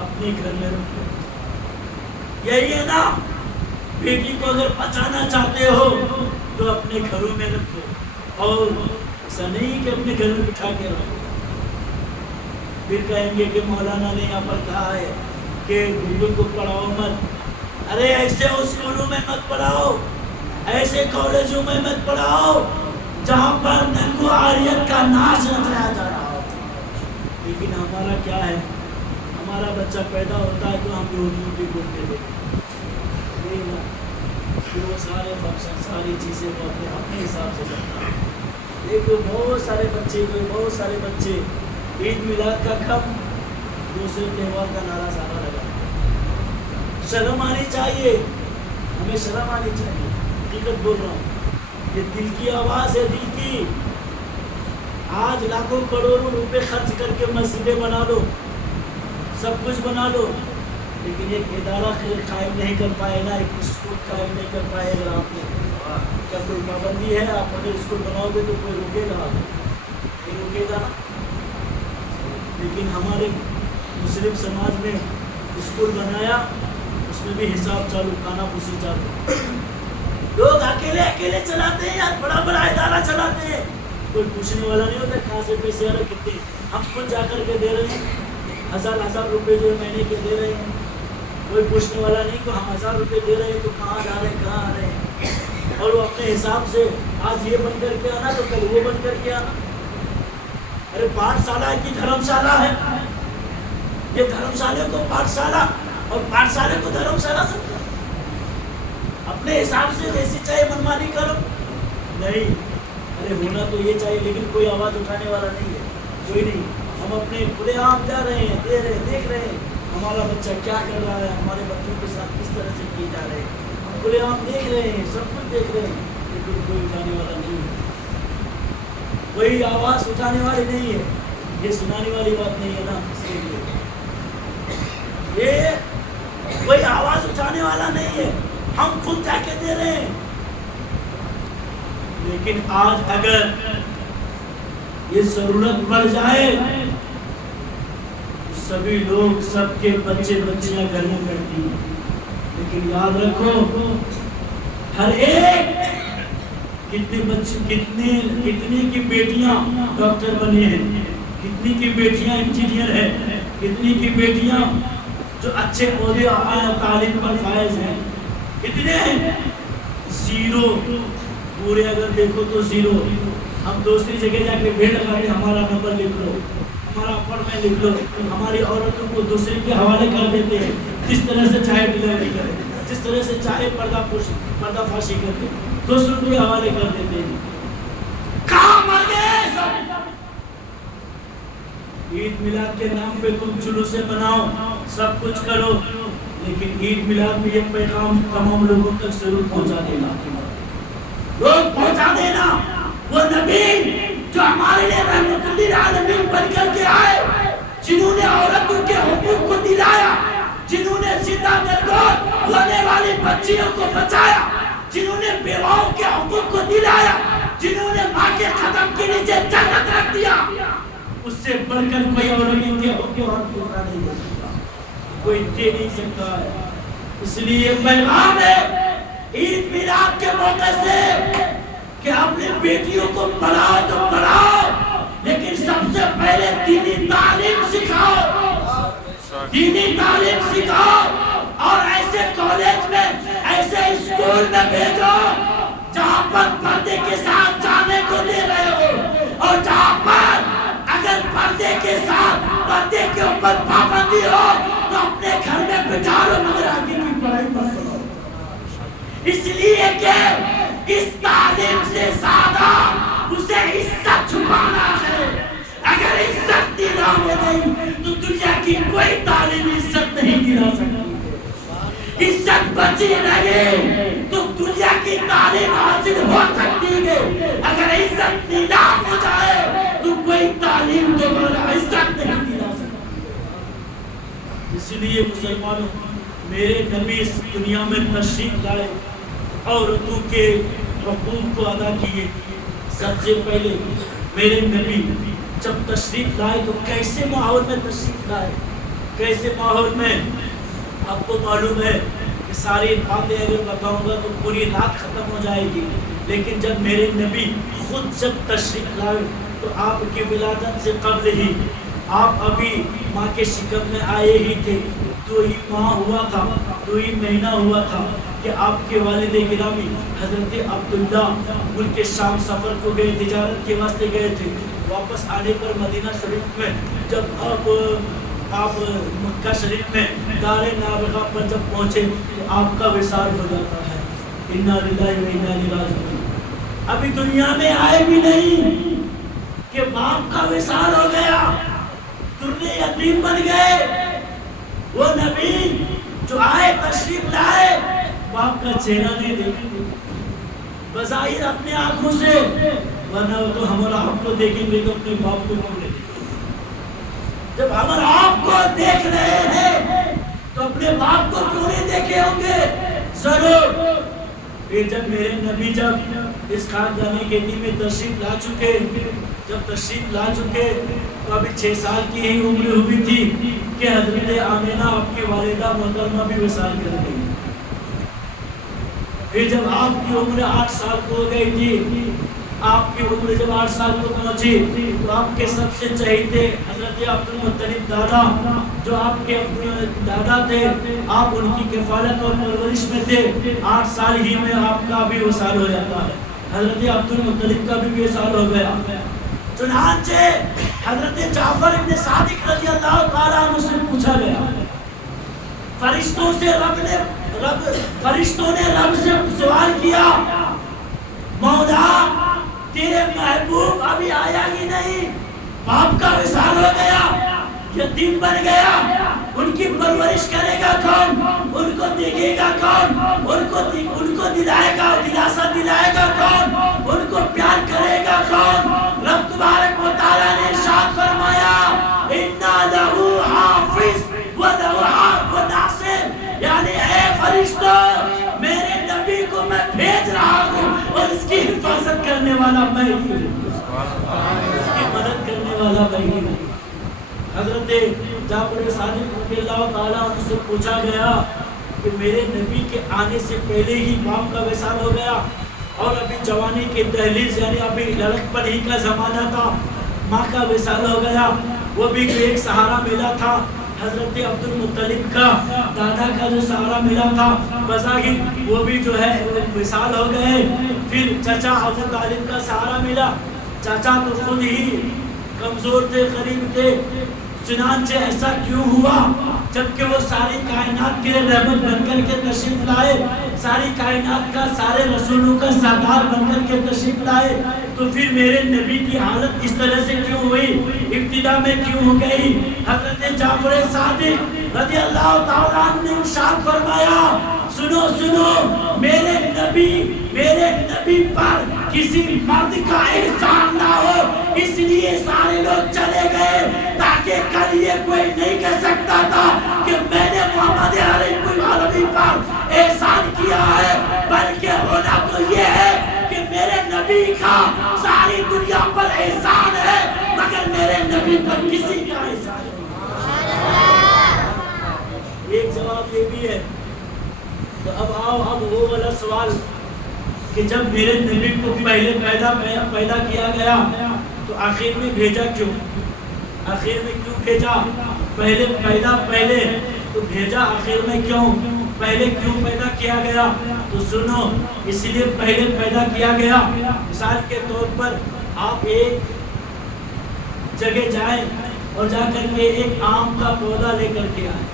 اپنے گھر میں رکھو۔ یہی ہے نا، بیٹی کو اگر بچانا چاہتے ہو تو اپنے گھروں میں رکھو، اور ایسا نہیں کہ اپنے گھر میں بٹھا کے رکھو۔ پھر کہیں گے کہ مولانا نے یہاں پر کہا ہے کہ اردو کو پڑھاؤ مت۔ ارے ایسے اسکولوں میں مت پڑھاؤ، ایسے کالجوں میں مت پڑھاؤ جہاں پر ننگو آریت کا ناچ نچایا جا رہا ہو۔ لیکن ہمارا کیا ہے، ہمارا بچہ پیدا ہوتا ہے تو ہم اردو بھی بولتے ہیں، پھر وہ سارے فنکشن ساری چیزیں وہ اپنے حساب سے کرتا ہے۔ لیکن بہت سارے بچے عید میلاد کا کم دوسرے تہوار کا نعرہ سارا لگا۔ شرم آنی چاہیے، ہمیں شرم آنی چاہیے، حقیقت بول رہا ہوں، یہ دل کی آواز ہے، دل کی۔ آج لاکھوں کروڑوں روپے خرچ کر کے مسجدیں بنا لو، سب کچھ بنا لو، لیکن ایک ادارہ قائم نہیں کر پائے گا، ایک اسکول قائم نہیں کر پائے گا۔ آپ نے کیا کوئی پابندی ہے؟ آپ اگر اسکول بناؤ گے تو کوئی روکے گا؟ نہیں روکے گا۔ لیکن ہمارے مسلم سماج نے اسکول بنایا، اس میں بھی حساب چالو، کھانا پوسی چالو، لوگ اکیلے چلاتے ہیں، یار بڑا ادارہ چلاتے ہیں، کوئی پوچھنے والا نہیں ہوتا کہاں سے پیسے آ رہے کتنے، ہم خود جا کر کے دے رہے ہیں، ہزار روپے جو مہینے کے دے رہے ہیں، کوئی پوچھنے والا نہیں کہ ہم 1000 روپے دے رہے ہیں تو کہاں جا رہے ہیں، کہاں آ رہے ہیں، اور وہ اپنے حساب سے آج یہ بن کر کے آنا تو کل وہ بن کر کے آنا۔ ارے پاٹھ شالہ کی دھرم شالہ ہے، یہ دھرم شالے کو پاٹھ شالہ اور پاٹھ شالے کو دھرم شالہ سمجھا، اپنے حساب سے جیسی چاہے منمانی کرو، نہیں۔ ارے ہونا تو یہ چاہیے، لیکن کوئی آواز اٹھانے والا نہیں ہے، کوئی نہیں۔ ہم اپنے کھلے عام جا رہے ہیں، دے رہے ہیں، دیکھ رہے ہیں ہمارا بچہ کیا کر رہا ہے، ہمارے بچوں کے ساتھ کس طرح سے کیے جا رہے ہیں، ہم کھلے عام دیکھ رہے ہیں، سب کچھ دیکھ رہے ہیں، لیکن کوئی اٹھانے والا نہیں ہے، کوئی آواز اٹھانے والی نہیں ہے۔ یہ سنانے والی بات نہیں ہے نا، اس کے لیے یہ کوئی آواز اٹھانے والا نہیں ہے، ہم خود جا کے دے رہے ہیں۔ لیکن آج اگر یہ ضرورت پڑ جائے تو سبھی لوگ، سب کے بچیاں گھر میں بیٹھتی ہیں، لیکن یاد رکھو ہر ایک کتنے کی بیٹیاں ڈاکٹر بنے ہیں، کتنی کی بیٹیاں انجینئر ہیں، کتنی کی بیٹیاں جو اچھے عہدے تعلیم پر فائز ہیں، کتنے ہیں؟ زیرو، پورے اگر دیکھو تو زیرو۔ ہم دوسری جگہ جا کے بھیڑ لگاتے، ہمارا نمبر لکھ لو، ہمارا اپوائنٹمنٹ لکھ لو، ہماری عورتوں کو دوسرے کے حوالے کر دیتے ہیں، جس طرح سے چاہے ڈلیوری کرے، جس طرح سے چاہے پردہ فاشی کر دے، دوسروں کے حوالے کر دیتے ہیں۔ کہاں مر گئے سب؟ عید میلاد کے نام پہ تم جلوسے بناؤ، سب کچھ کرو، لیکن عید میلاد میں یہ پیغام تمام لوگوں تک ضرور پہنچا دینا، لوگ پہنچا دینا۔ وہ نبی جو ہمارے لیے رحمت للعالمین بن کر کے آئے، جنہوں نے عورتوں کے حقوق کو دلایا، جنہوں نے زندہ درگور ہونے والی بچیوں کو بچایا، جنہوں نے بیواؤں کے حقوق کو دلایا، جنہوں نے ماں کے قدم کے نیچے جنت رکھ دیا، اس سے بڑھ کر کوئی عورت کے حقوق اور پورا نہیں دے سکتا، کوئی دے نہیں سکتا ہے۔ اس لیے پیغام ہے عید میلاد کے موقع سے کہ اپنے بیٹیوں کو پڑھاؤ تو پڑھاؤ، لیکن سب سے پہلے دینی تعلیم سکھاؤ، دینی تعلیم سکھاؤ، اور ایسے کالج میں ایسے اسکول میں بھیجو جہاں پر پردے کے ساتھ جانے کو دے رہے ہو، اور جہاں پر اگر پردے کے ساتھ پردے کے اوپر پابندی ہو تو اپنے گھر میں بٹھا لو، مگر آگے کی پڑھائی مت کرو، اس لیے کہ اس تعلیم سے زیادہ اسے عزت چھپانا ہے۔ اگر عزت نیلام ہو گئی تو دنیا کی کوئی تعلیم عزت نہیں دلا سکتی، عزت بچی رہے تو دنیا کی تعلیم حاصل ہو سکتی ہے، اگر عزت نیلام ہو جائے تو کوئی تعلیم دوبارہ عزت نہیں دلا سکتی۔ اس لیے مسلمانوں، میرے نبی اس دنیا میں تشریف لائے، عورتوں کے حقوق کو ادا کیے۔ سب سے پہلے میرے نبی جب تشریف لائے تو کیسے ماحول میں تشریف لائے، کیسے ماحول میں؟ آپ کو معلوم ہے کہ ساری باتیں اگر بتاؤں گا تو پوری رات ختم ہو جائے گی، لیکن جب میرے نبی خود جب تشریف لائے تو آپ کی ولادت سے قبل ہی آپ ابھی ماں کے شکم میں آئے ہی تھے، 2 ہی ماہ ہوا تھا، 2 ہی مہینہ ہوا تھا کہ آپ کے والد گرامی حضرت عبداللہ ملک شام سفر کو گئے، تجارت کے واسطے گئے تھے۔ واپس آنے پر مدینہ شریف میں جب آپ مکہ شریف میں دار نابغہ پر جب پہنچے تو آپ کا وصال ہو جاتا ہے۔ انا للہ و انا الیہ راجعون۔ ابھی دنیا میں آئے بھی نہیں کہ باپ کا وصال ہو گیا، درے یتیم بن گئے۔ وہ نبی جو آئے تشریف لائے، باپ کا چہرہ نہیں دیکھیں گے بظاہر اپنے آنکھوں سے، ورنہ وہ تو ہمارا آپ کو دیکھیں گے تو اپنے باپ کو کیوں نہیں دیکھیں گے؟ جب ہمارا آپ کو دیکھ رہے ہیں تو اپنے باپ کو کیوں نہیں دیکھے ہوں گے؟ ضرور۔ پھر جب میرے نبی جب اس خاندانی گیٹی میں تشریف لا چکے، جب تشریف لا چکے تو ابھی 6 سال کی ہی عمر ہوئی تھی کہ حضرت آمینہ آپ کی والدہ محترمہ بھی وصال کر گئی۔ پھر جب آپ کی عمر 8 سال کو ہو گئی تھی، آپ کی عمر جب 8 سال کو پہنچی تو آپ کے سب سے چہیتے حضرت عبدالمطلب دادا، جو آپ کے دادا تھے، آپ ان کی کفالت اور پرورش میں تھے۔ 8 سال ہی میں آپ کا بھی وصال ہو جاتا ہے، حضرت عبدالمطلب کا بھی وصال ہو گیا۔ چنانچہ حضرت جعفر ابن صادق رضی اللہ تعالیٰ عنہ سے پوچھا گیا، فرشتوں نے رب سے سوال کیا، مولا تیرے محبوب ابھی آیا ہی نہیں، باپ کا وصال ہو گیا، یتیم بن گیا، ان کی پرورش کرے گا کون؟ ان کو دیکھے گا کون؟ ان کو دلائے گا، دلاسا دلائے گا کون؟ ان کو پیار کرے گا کون؟ رب تبارک و تعالیٰ نے ارشاد فرمایا، اِنَّا لَهُ حَافِظ وَلَهُ نَاصِرٌ، یعنی اے فرشتوں، میرے نبی کو میں بھیج رہا ہوں اور اس کی حفاظت کرنے والا میں ہی ہوں، اس کی مدد کرنے والا میں ہی ہوں۔ حضرت جعفر صادق رضی اللہ تعالیٰ عنہ سے پوچھا گیا کہ میرے نبی کے آنے سے پہلے ہی باپ کا وصال ہو گیا اور ابھی جوانی کے دہلیز یعنی ابھی لڑک پن ہی کا زمانہ تھا، ماں کا وصال ہو گیا، وہ بھی ایک سہارا ملا تھا حضرت عبدالمطلب کا، دادا کا جو سہارا ملا تھا، بظاہر وہ بھی جو ہے وصال ہو گئے۔ پھر چچا ابو طالب کا سہارا ملا، چچا تو خود ہی کمزور تھے، غریب تھے، چنانچہ ایسا کیوں ہوا؟ جبکہ وہ ساری کائنات کے رحمت بن کر کے تشریف لائے، ساری کائنات کا، سارے رسولوں کا سردار بن کر کے تشریف لائے، تو پھر میرے نبی کی حالت اس طرح سے کیوں ہوئی، ابتدا میں کیوں ہو گئی؟ حضرت جعفر صادق رضی اللہ تعالیٰ عنہ نے ارشاد فرمایا، سنو سنو، میرے نبی پر کسی مرد کا احسان نہ ہو، اس لیے سارے لوگ چلے گئے تاکہ کل یہ کوئی نہیں کہہ سکتا تھا کہ میں نے محمد عربی پر احسان کیا ہے، بلکہ ہونا تو یہ ہے کہ میرے نبی کا ساری دنیا پر احسان ہے مگر میرے نبی پر کسی کا احسان نہیں۔ ایک جواب یہ بھی ہے۔ تو اب آؤ اب وہ والا سوال کہ جب میرے نبی کو پہلے پیدا کیا گیا تو آخر میں بھیجا کیوں؟ آخر میں کیوں بھیجا؟ پہلے تو بھیجا آخر میں کیوں؟ پہلے کیوں پیدا کیا گیا؟ تو سنو، اس لیے پہلے پیدا کیا گیا۔ مثال کے طور پر آپ ایک جگہ جائیں اور جا کر کے ایک آم کا پودا لے کر کے آئیں۔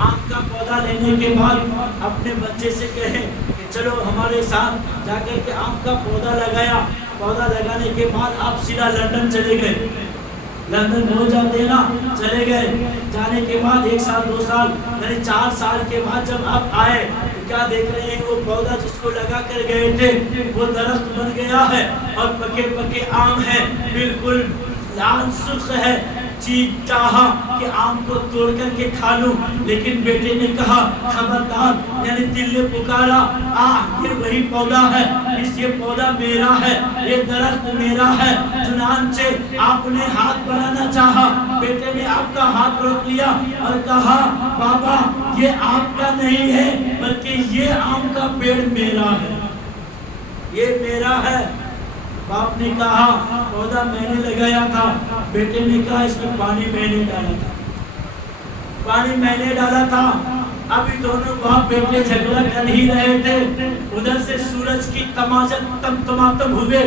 آم کا پودا لینے کے بعد اپنے بچے سے کہیں کہ چلو ہمارے ساتھ، جا کر کے آم کا پودا لگایا۔ پودا لگانے کے بعد آپ سیدھا لندن چلے گئے، لندن پہنچ جاتے ہیں نا، چلے گئے۔ جانے کے بعد 1 سال 2 سال یعنی 4 سال کے بعد جب آپ آئے تو کیا دیکھ رہے ہیں؟ وہ پودا جس کو لگا کر گئے تھے وہ درخت بن گیا ہے اور پکے آم ہیں، بالکل لال سرخ ہے۔ جی چاہا کہ آم کو توڑ کر کے کھا لوں، لیکن بیٹے نے کہا خبردار، یعنی دل نے پکارا، یہ وہی پودا ہے، یہ پودا میرا ہے، یہ درخت میرا ہے۔ چنانچہ آپ نے ہاتھ بڑھانا چاہا، بیٹے نے آپ کا ہاتھ روک لیا اور کہا بابا یہ آپ کا نہیں ہے بلکہ یہ آم کا پیڑ میرا ہے، یہ میرا ہے۔ باپ نے کہا پودا میں نے لگایا تھا، بیٹے نے کہا اس میں پانی میں نے ڈالا تھا، پانی میں نے ڈالا تھا۔ ابھی دونوں باپ بیٹے جھگڑا کر ہی رہے تھے، ادھر سے سورج کی تماتم ہوئے،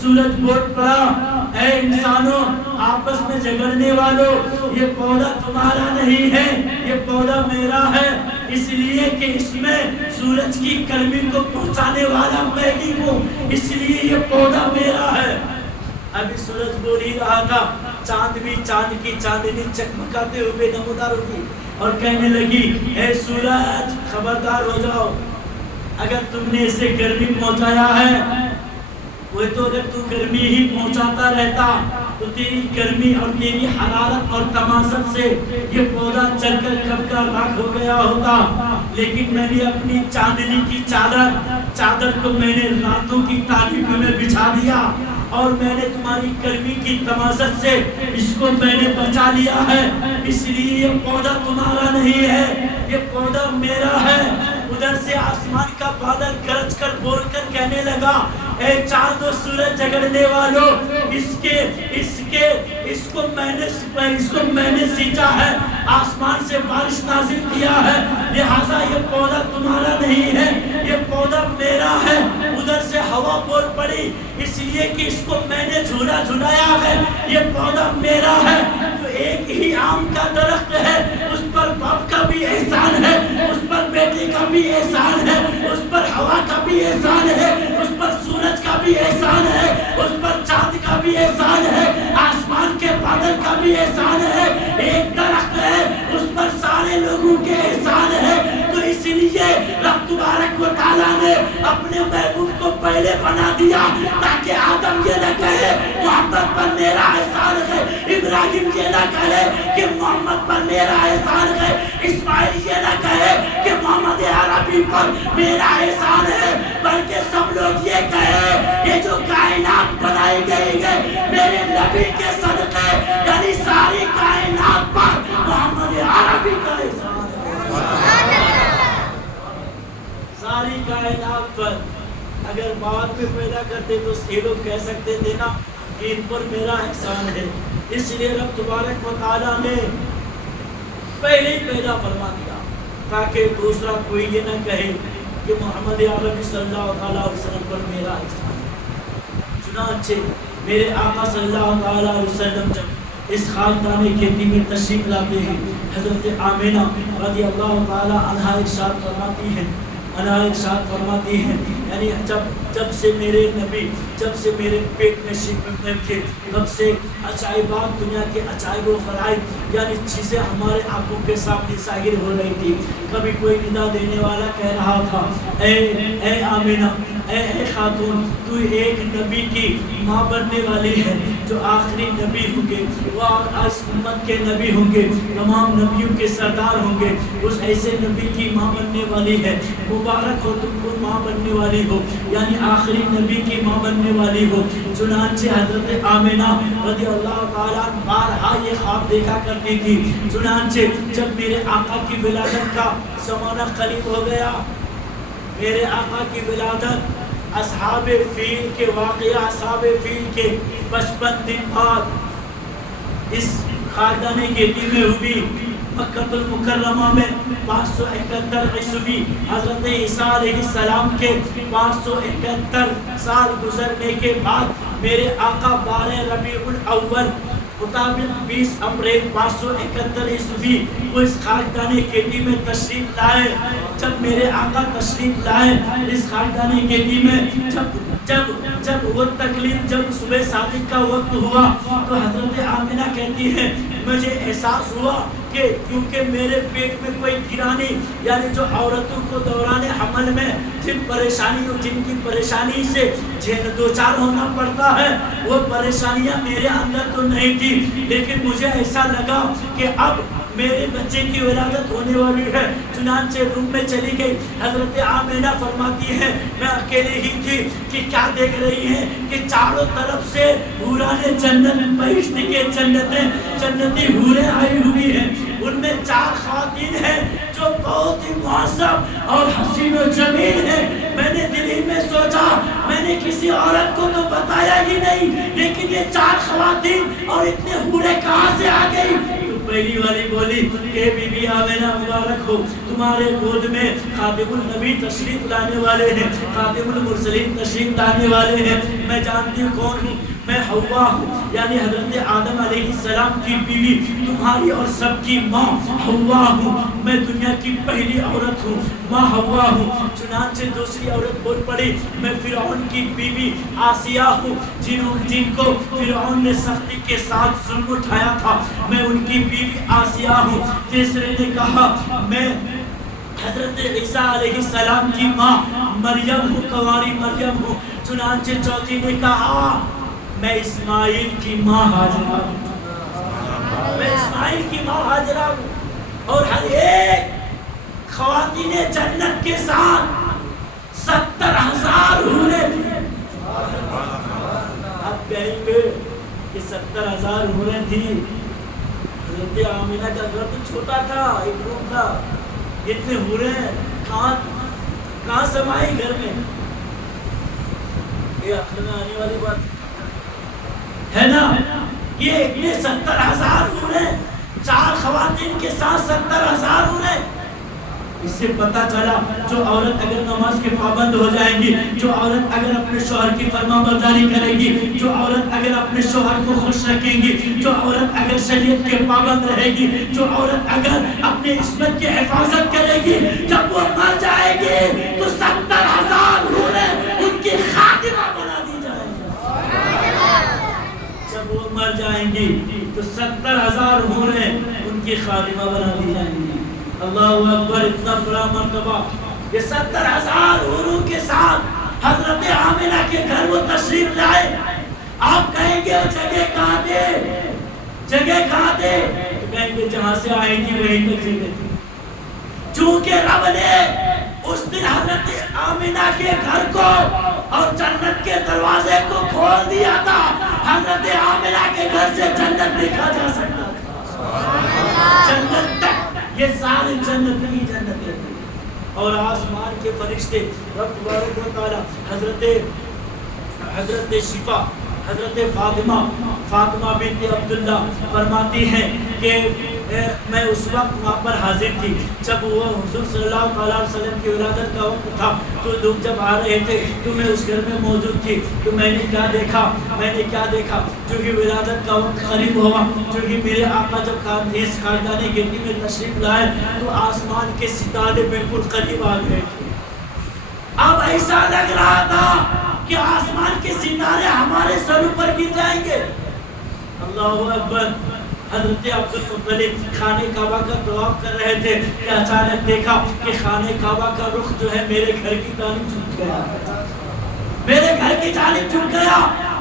سورج بول پڑا اے انسانوں، آپس میں جھگڑنے والوں، یہ پودا تمہارا نہیں ہے، یہ پودا میرا ہے، اس لیے کہ اس میں سورج کی گرمی کو پہنچانے والا میں ہی ہوں، اس لیے یہ پودا میرا ہے۔ ابھی سورج بول ہی رہا تھا، چاند بھی چاند کی چاندنی چکمکاتے ہوئے نمودار ہوگی اور کہنے لگی اے سورج خبردار ہو جاؤ، اگر تم نے اسے گرمی پہنچایا ہے، وہ تو اگر تو گرمی ہی پہنچاتا رہتا تو تیری گرمی اور تیری حرارت اور تماثت سے یہ پودا چل کر کب کا راکھ ہو گیا ہوتا، لیکن میں نے اپنی چاندنی کی چادر کو میں نے راتوں کی تاریکی میں بچھا دیا اور میں نے تمہاری گرمی کی تماثت سے اس کو میں نے بچا لیا ہے، اس لیے یہ پودا تمہارا نہیں ہے، یہ پودا میرا ہے۔ ادھر سے آسمان کا بادل گرج کر بول کر کہنے لگا اے چاند و سورج جھگڑنے والوں، اس کو میں نے سینچا ہے، آسمان سے بارش نازل کیا ہے، لہٰذا یہ پودا تمہارا نہیں ہے، یہ پودا میرا ہے۔ ادھر سے ہوا بول پڑی اس لیے کہ اس کو میں نے جھلایا ہے، یہ پودا میرا ہے۔ جو ایک ہی آم کا درخت ہے اس پر باپ کا بھی احسان ہے، اس پر بیٹے کا بھی احسان ہے، اس پر ہوا کا بھی احسان ہے، اس پر سورج کا بھی احسان ہے، اس پر چاند کا بھی احسان ہے، آسمان کے بادل کا بھی احسان ہے۔ ایک درخت ہے اس پر سارے لوگوں کے احسان ہے، تو اس لیے رب تبارک و تعالیٰ نے اپنے محبوب کو پہلے بنا دیا تاکہ آدم یہ نہ کہے محمد پر میرا احسان ہے، ابراہیم یہ نہ کہے کہ محمد پر میرا احسان ہے، اسماعیل یہ نہ کہے کہ محمد عربی پر میرا احسان ہے، بلکہ سب لوگ یہ کہے یہ جو کائنات بنائی گئی ہے میرے نبی کے صدقے، یعنی ساری کائنات پر محمد عربی کا احسان ہے، ساری کائنات پر۔ اگر بعد میں پیدا کرتے تو یہ لوگ کہہ سکتے تھے نا کہ ان پر میرا احسان ہے، اس لیے رب تبارک و تعالیٰ نے پہلے ہی پیدا فرما دیا تاکہ دوسرا کوئی یہ نہ کہے کہ محمد عربی صلی اللہ علیہ وسلم پر میرا احسان ہے۔ چنانچہ میرے آقا صلی اللہ علیہ وسلم جب اس خاندان کھیتی میں تشریف لاتے ہیں، حضرت آمینہ رضی اللہ تعالی عنہا ارشاد فرماتی ہیں یعنی جب سے میرے نبی جب سے میرے پیٹ میں شکم میں تھے تب سے عجائبات دنیا کے عجائب و غرائب یعنی چیزیں ہمارے آنکھوں کے سامنے ظاہر ہو رہی تھی. کبھی کوئی ندا دینے والا کہہ رہا تھا اے آمینہ اے خاتون تو ایک نبی کی ماں بننے والی ہے جو آخری نبی ہوں گے, وہ اس امت کے نبی ہوں گے, تمام نبیوں کے سردار ہوں گے, اس ایسے نبی کی ماں بننے والی ہے. مبارک ہو تم کو ماں بننے والی ہو یعنی آخری نبی کی ماں بننے والی ہو. چنانچہ حضرت آمینہ رضی اللہ تعالیٰ بارہا یہ خواب دیکھا کرتی تھی. چنانچہ جب میرے آقا کی ولادت کا زمانہ قریب ہو گیا, میرے آقا کی ولادت اصحاب فیل کے واقعہ اصحاب فیل کے 55 دن بعد اس خاندان گیتی میں ہوئی. مکہ المکرمہ میں 571 عیسوی حضرت عیسیٰ علیہ السلام کے 571 سال گزرنے کے بعد میرے آقا 12 ربیع الاول مطابق 20 اپریل 571 عیسوی کو اس خاکدان گیتی میں تشریف لائے. جب میرے آقا تشریف لائے اس خاکدان گیتی میں جب وہ تکلیف جب صبح صادق کا وقت ہوا تو حضرت آمینہ کہتی ہے مجھے احساس ہوا کہ کیونکہ میرے پیٹ میں کوئی گرانی یعنی جو عورتوں کو دوران حمل میں جن کی پریشانی سے دوچار ہونا پڑتا ہے وہ پریشانیاں میرے اندر تو نہیں تھی, لیکن مجھے ایسا لگا کہ اب میرے بچے کی ولادت ہونے والی ہے. چنانچہ روم میں چلی گئی. حضرت آمینہ فرماتی ہے میں اکیلے ہی تھی کہ کیا دیکھ رہی ہے کہ چاروں طرف سے حوران جنت بہشت کے جنتی حوریں آئی ہوئی ہیں. ان میں 4 خواتین ہیں جو بہت ہی معصب اور حسین و جمیل ہیں. میں نے دل ہی میں سوچا میں نے کسی عورت کو تو بتایا ہی نہیں, لیکن یہ 4 خواتین اور اتنے حوریں کہاں سے آ گئی. پہلی والی بولی کہ بی بی آمینہ مبارک ہو, تمہارے گود میں خاتم النبی تشریف لانے والے ہیں, خاتم المرسلین تشریف لانے والے ہیں. میں جانتی ہوں کون ہوں, میں حوا ہوں یعنی حضرت آدم علیہ السلام کی بیوی, تمہاری اور سب کی ماں حوا ہوں. میں دنیا کی پہلی عورت ہوں, ماں حوا ہوں. چنانچہ دوسری عورت بول پڑی میں فرعون کی بیوی آسیہ ہوں جن کو فرعون نے سختی کے ساتھ ظلم اٹھایا تھا, میں ان کی بیوی آسیہ ہوں. تیسرے نے کہا میں حضرت عیسیٰ علیہ السلام کی ماں مریم ہوں, کنواری مریم ہوں. چنانچہ چوتھی نے کہا میں اسماعیل کی ماں ہاجرہ ہوں, میں اسماعیل کی ماں ہاجرہ ہوں. اور ہر ایک خواتین جنت کے ساتھ 70,000 حوریں تھیں. اب کہیں گے کہ 70,000 حوریں تھیں, حضرت آمینہ کا گھر تو چھوٹا تھا, ایک روم تھا, اتنے حوریں کہاں سمائی گھر میں. یہ عقل میں آنے والی بات ہے نا. یہ اتنے 70,000 حوریں, 4 خواتین کے ساتھ 70,000 حوریں. اس سے پتہ چلا جو عورت اگر نماز کے پابند ہو جائے گی, جو عورت اگر اپنے شوہر کی فرما برداری کرے گی, جو عورت اگر اپنے شوہر کو خوش رکھے گی, جو عورت اگر شریعت کے پابند رہے گی, جو عورت اگر اپنے عصمت کی حفاظت کرے گی, جب وہ مر جائے گی تو 70,000 حوریں ان کی خاتمہ بنا دی جائیں گی. جب وہ مر جائیں گی تو 70,000 حوریں ان کی خاتمہ بنا دی جائیں گی. اللہ اکبر, اتنا بڑا مرتبہ. یہ 70,000 حوروں کے ساتھ حضرت آمینہ کے گھر وہ تشریف لائے. آپ کہیں گے جگہ کہاں تھے, جگہ کہاں تھے, تو کہیں گے جہاں سے آئی تھی وہیں تک جگہ تھی. چونکہ رب نے اس دن حضرت آمینہ کے گھر کو اور جنت کے دروازے کو کھول دیا تھا. حضرت آمینہ کے گھر سے جنت دیکھا جا سکتا تھا, جنت تک. یہ سارے جنت ہی جنت ہے. اور آسمان کے فرشتے رب تبارک و تعالی حضرت شفا, حضرت فاطمہ بنت عبداللہ فرماتی ہیں کہ میں اس وقت وہاں پر حاضر تھی جب وہ حضور صلی اللہ علیہ وسلم کی ولادت کا وقت تھا. تو لوگ جب آ رہے تھے تو میں اس گھر میں موجود تھی. تو میں نے کیا دیکھا جو کہ ولادت کا وقت قریب ہوا, جو کہ میرے آقا جب اس خاندان گیتی میں تشریف لائے تو آسمان کے ستارے بالکل قریب آ گئے تھے. اب ایسا لگ رہا تھا کہ آسمان کے ستارے ہمارے سروں پر گر جائیں گے۔ اللہ اکبر۔ حضرت عبدالمطلب خانہ کعبہ کا طواف کر رہے تھے کہ اچانک دیکھا کہ خانہ کعبہ کا رخ جو ہے میرے گھر کی جانب جھک گیا، میرے گھر کی جانب جھک گیا۔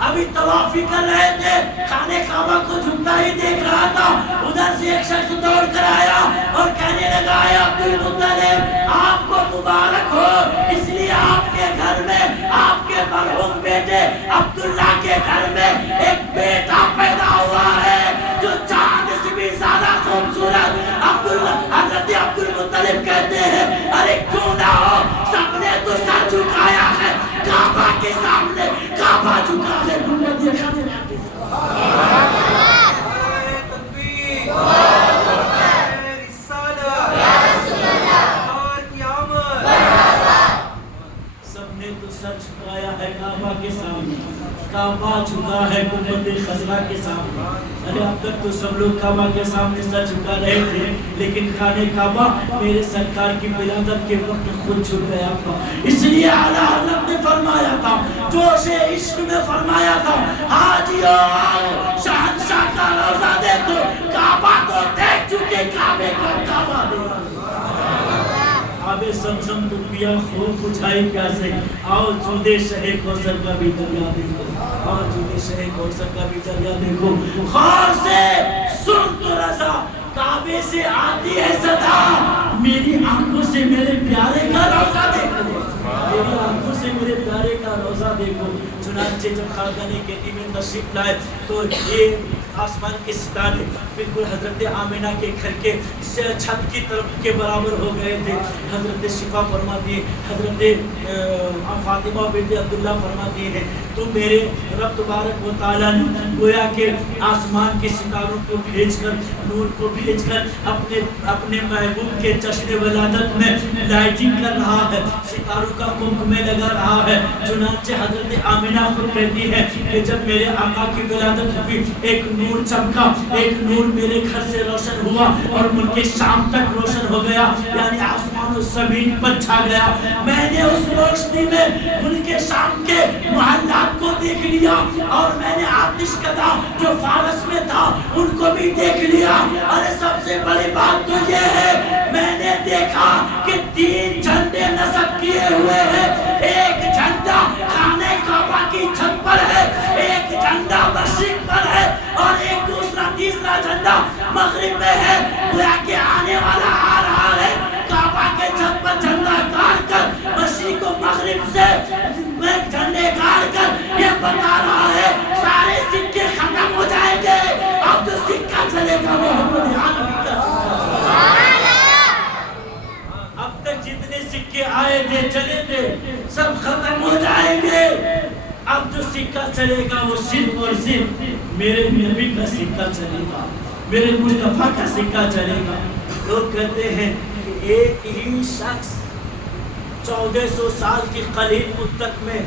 ابھی طواف ہی کر رہے تھے، خانہ کعبہ کو جھکتا ہی دیکھ رہا تھا۔ ادھر سے ایک شخص دوڑ کر آیا اور کہنے لگا، اے عبدالمطلب آپ کو مبارک ہو، اس لیے آپ کے گھر میں آپ کے مرحوم بیٹے عبداللہ کے گھر میں ایک بیٹا پیدا ہوا ہے جو چاند سے بھی زیادہ خوبصورت۔ حضرت عبدالمطلب کہتے ہیں، ارے کیوں نہ ہو، سب نے تو سر جھکایا ہے کعبہ کے سامنے، کعبہ جھکا ہے۔ سب نے تو سر جھکایا ہے کعبہ کے سامنے، کعبہ جھکا ہے گنبد خضرا کے سامنے۔ ارے اب تک تو سب لوگ کعبہ کے سامنے سر جھکا رہے تھے، لیکن خانہ کعبہ میرے سرکار کی ولادت کے وقت خود جھک گیا تھا۔ اس لیے اعلیٰ حضرت نے فرمایا تھا، جوش عشق میں فرمایا تھا، حاجیو شہنشاہ کا روضہ دیکھو، کعبہ تو دیکھ چکے، کعبے کا کعبہ دیکھو۔ آب زمزم تو پیا خوب بجھائی پیاسے، آؤ جودے شہ کوثر کا بھی دریا دیکھو، آؤ جودے شہ کوثر کا بھی دریا دیکھو۔ خور سے سن تو رضا، کعبے سے آتی ہے صدا، میری آنکھوں سے میرے پیارے کا روضہ دیکھو، میری آنکھوں سے میرے پیارے کا روضہ دیکھو۔ چنانچہ جب خاقانی کہتی میں تشریف لائے تو یہ آسمان کے ستارے بالکل حضرت آمینہ کے گھر کے چھت کی طرف کے برابر ہو گئے تھے۔ حضرت شفا فرماتی ہے، حضرت فاطمہ بنت عبداللہ فرماتی ہے، تو میرے رب تبارک و تعالیٰ نے گویا کہ آسمان کے ستاروں کو بھیج کر، نور کو بھیج کر اپنے محبوب کے جشن ولادت میں لائٹنگ کر رہا ہے، ستاروں کا قمقمے لگا رہا ہے۔ چنانچہ حضرت آمینہ خود کہتی ہے کہ جب میرے آقا کی ولادت ہوئی، ایک نور چمکا، ایک نور میرے گھر سے روشن ہوا اور ملک شام تک روشن ہو گیا، یعنی آسمان و زمین پر چھا گیا۔ میں نے اس روشنی میں ملک شام کے محلات کو دیکھ لیا اور میں نے آتش کدہ جو فارس میں تھا ان کو بھی دیکھ لیا۔ اور سب سے بڑی بات تو یہ ہے، میں نے دیکھا کہ 3 جھنڈے نصب کیے ہوئے ہیں، ایک جھنڈا خانہ کعبہ کی چھت پر ہے، ایک جھنڈا مشرق پر ہے اور ایک دوسرا تیسرا جھنڈا مغرب میں ہے۔ گویا کہ آنے والا آ رہا ہے، کعبہ کے چھت پر جھنڈا گاڑ کر مشرق و مغرب سے جھنڈے گاڑ کر یہ بتا رہا ہے سارے سکے ختم ہو جائیں گے، اب جو سکہ چلے گا وہ محمد کا۔ اب تک جتنے سکے آئے تھے چلے تھے سب ختم ہو جائیں گے، اب جو سکہ چلے گا وہ صرف اور صرف میرے نبی کا سکہ چلے گا، میرے مصطفیٰ کا سکہ چلے گا۔ لوگ کہتے ہیں کہ ایک ہی شخص 1400 سال کی قلیل مدت میں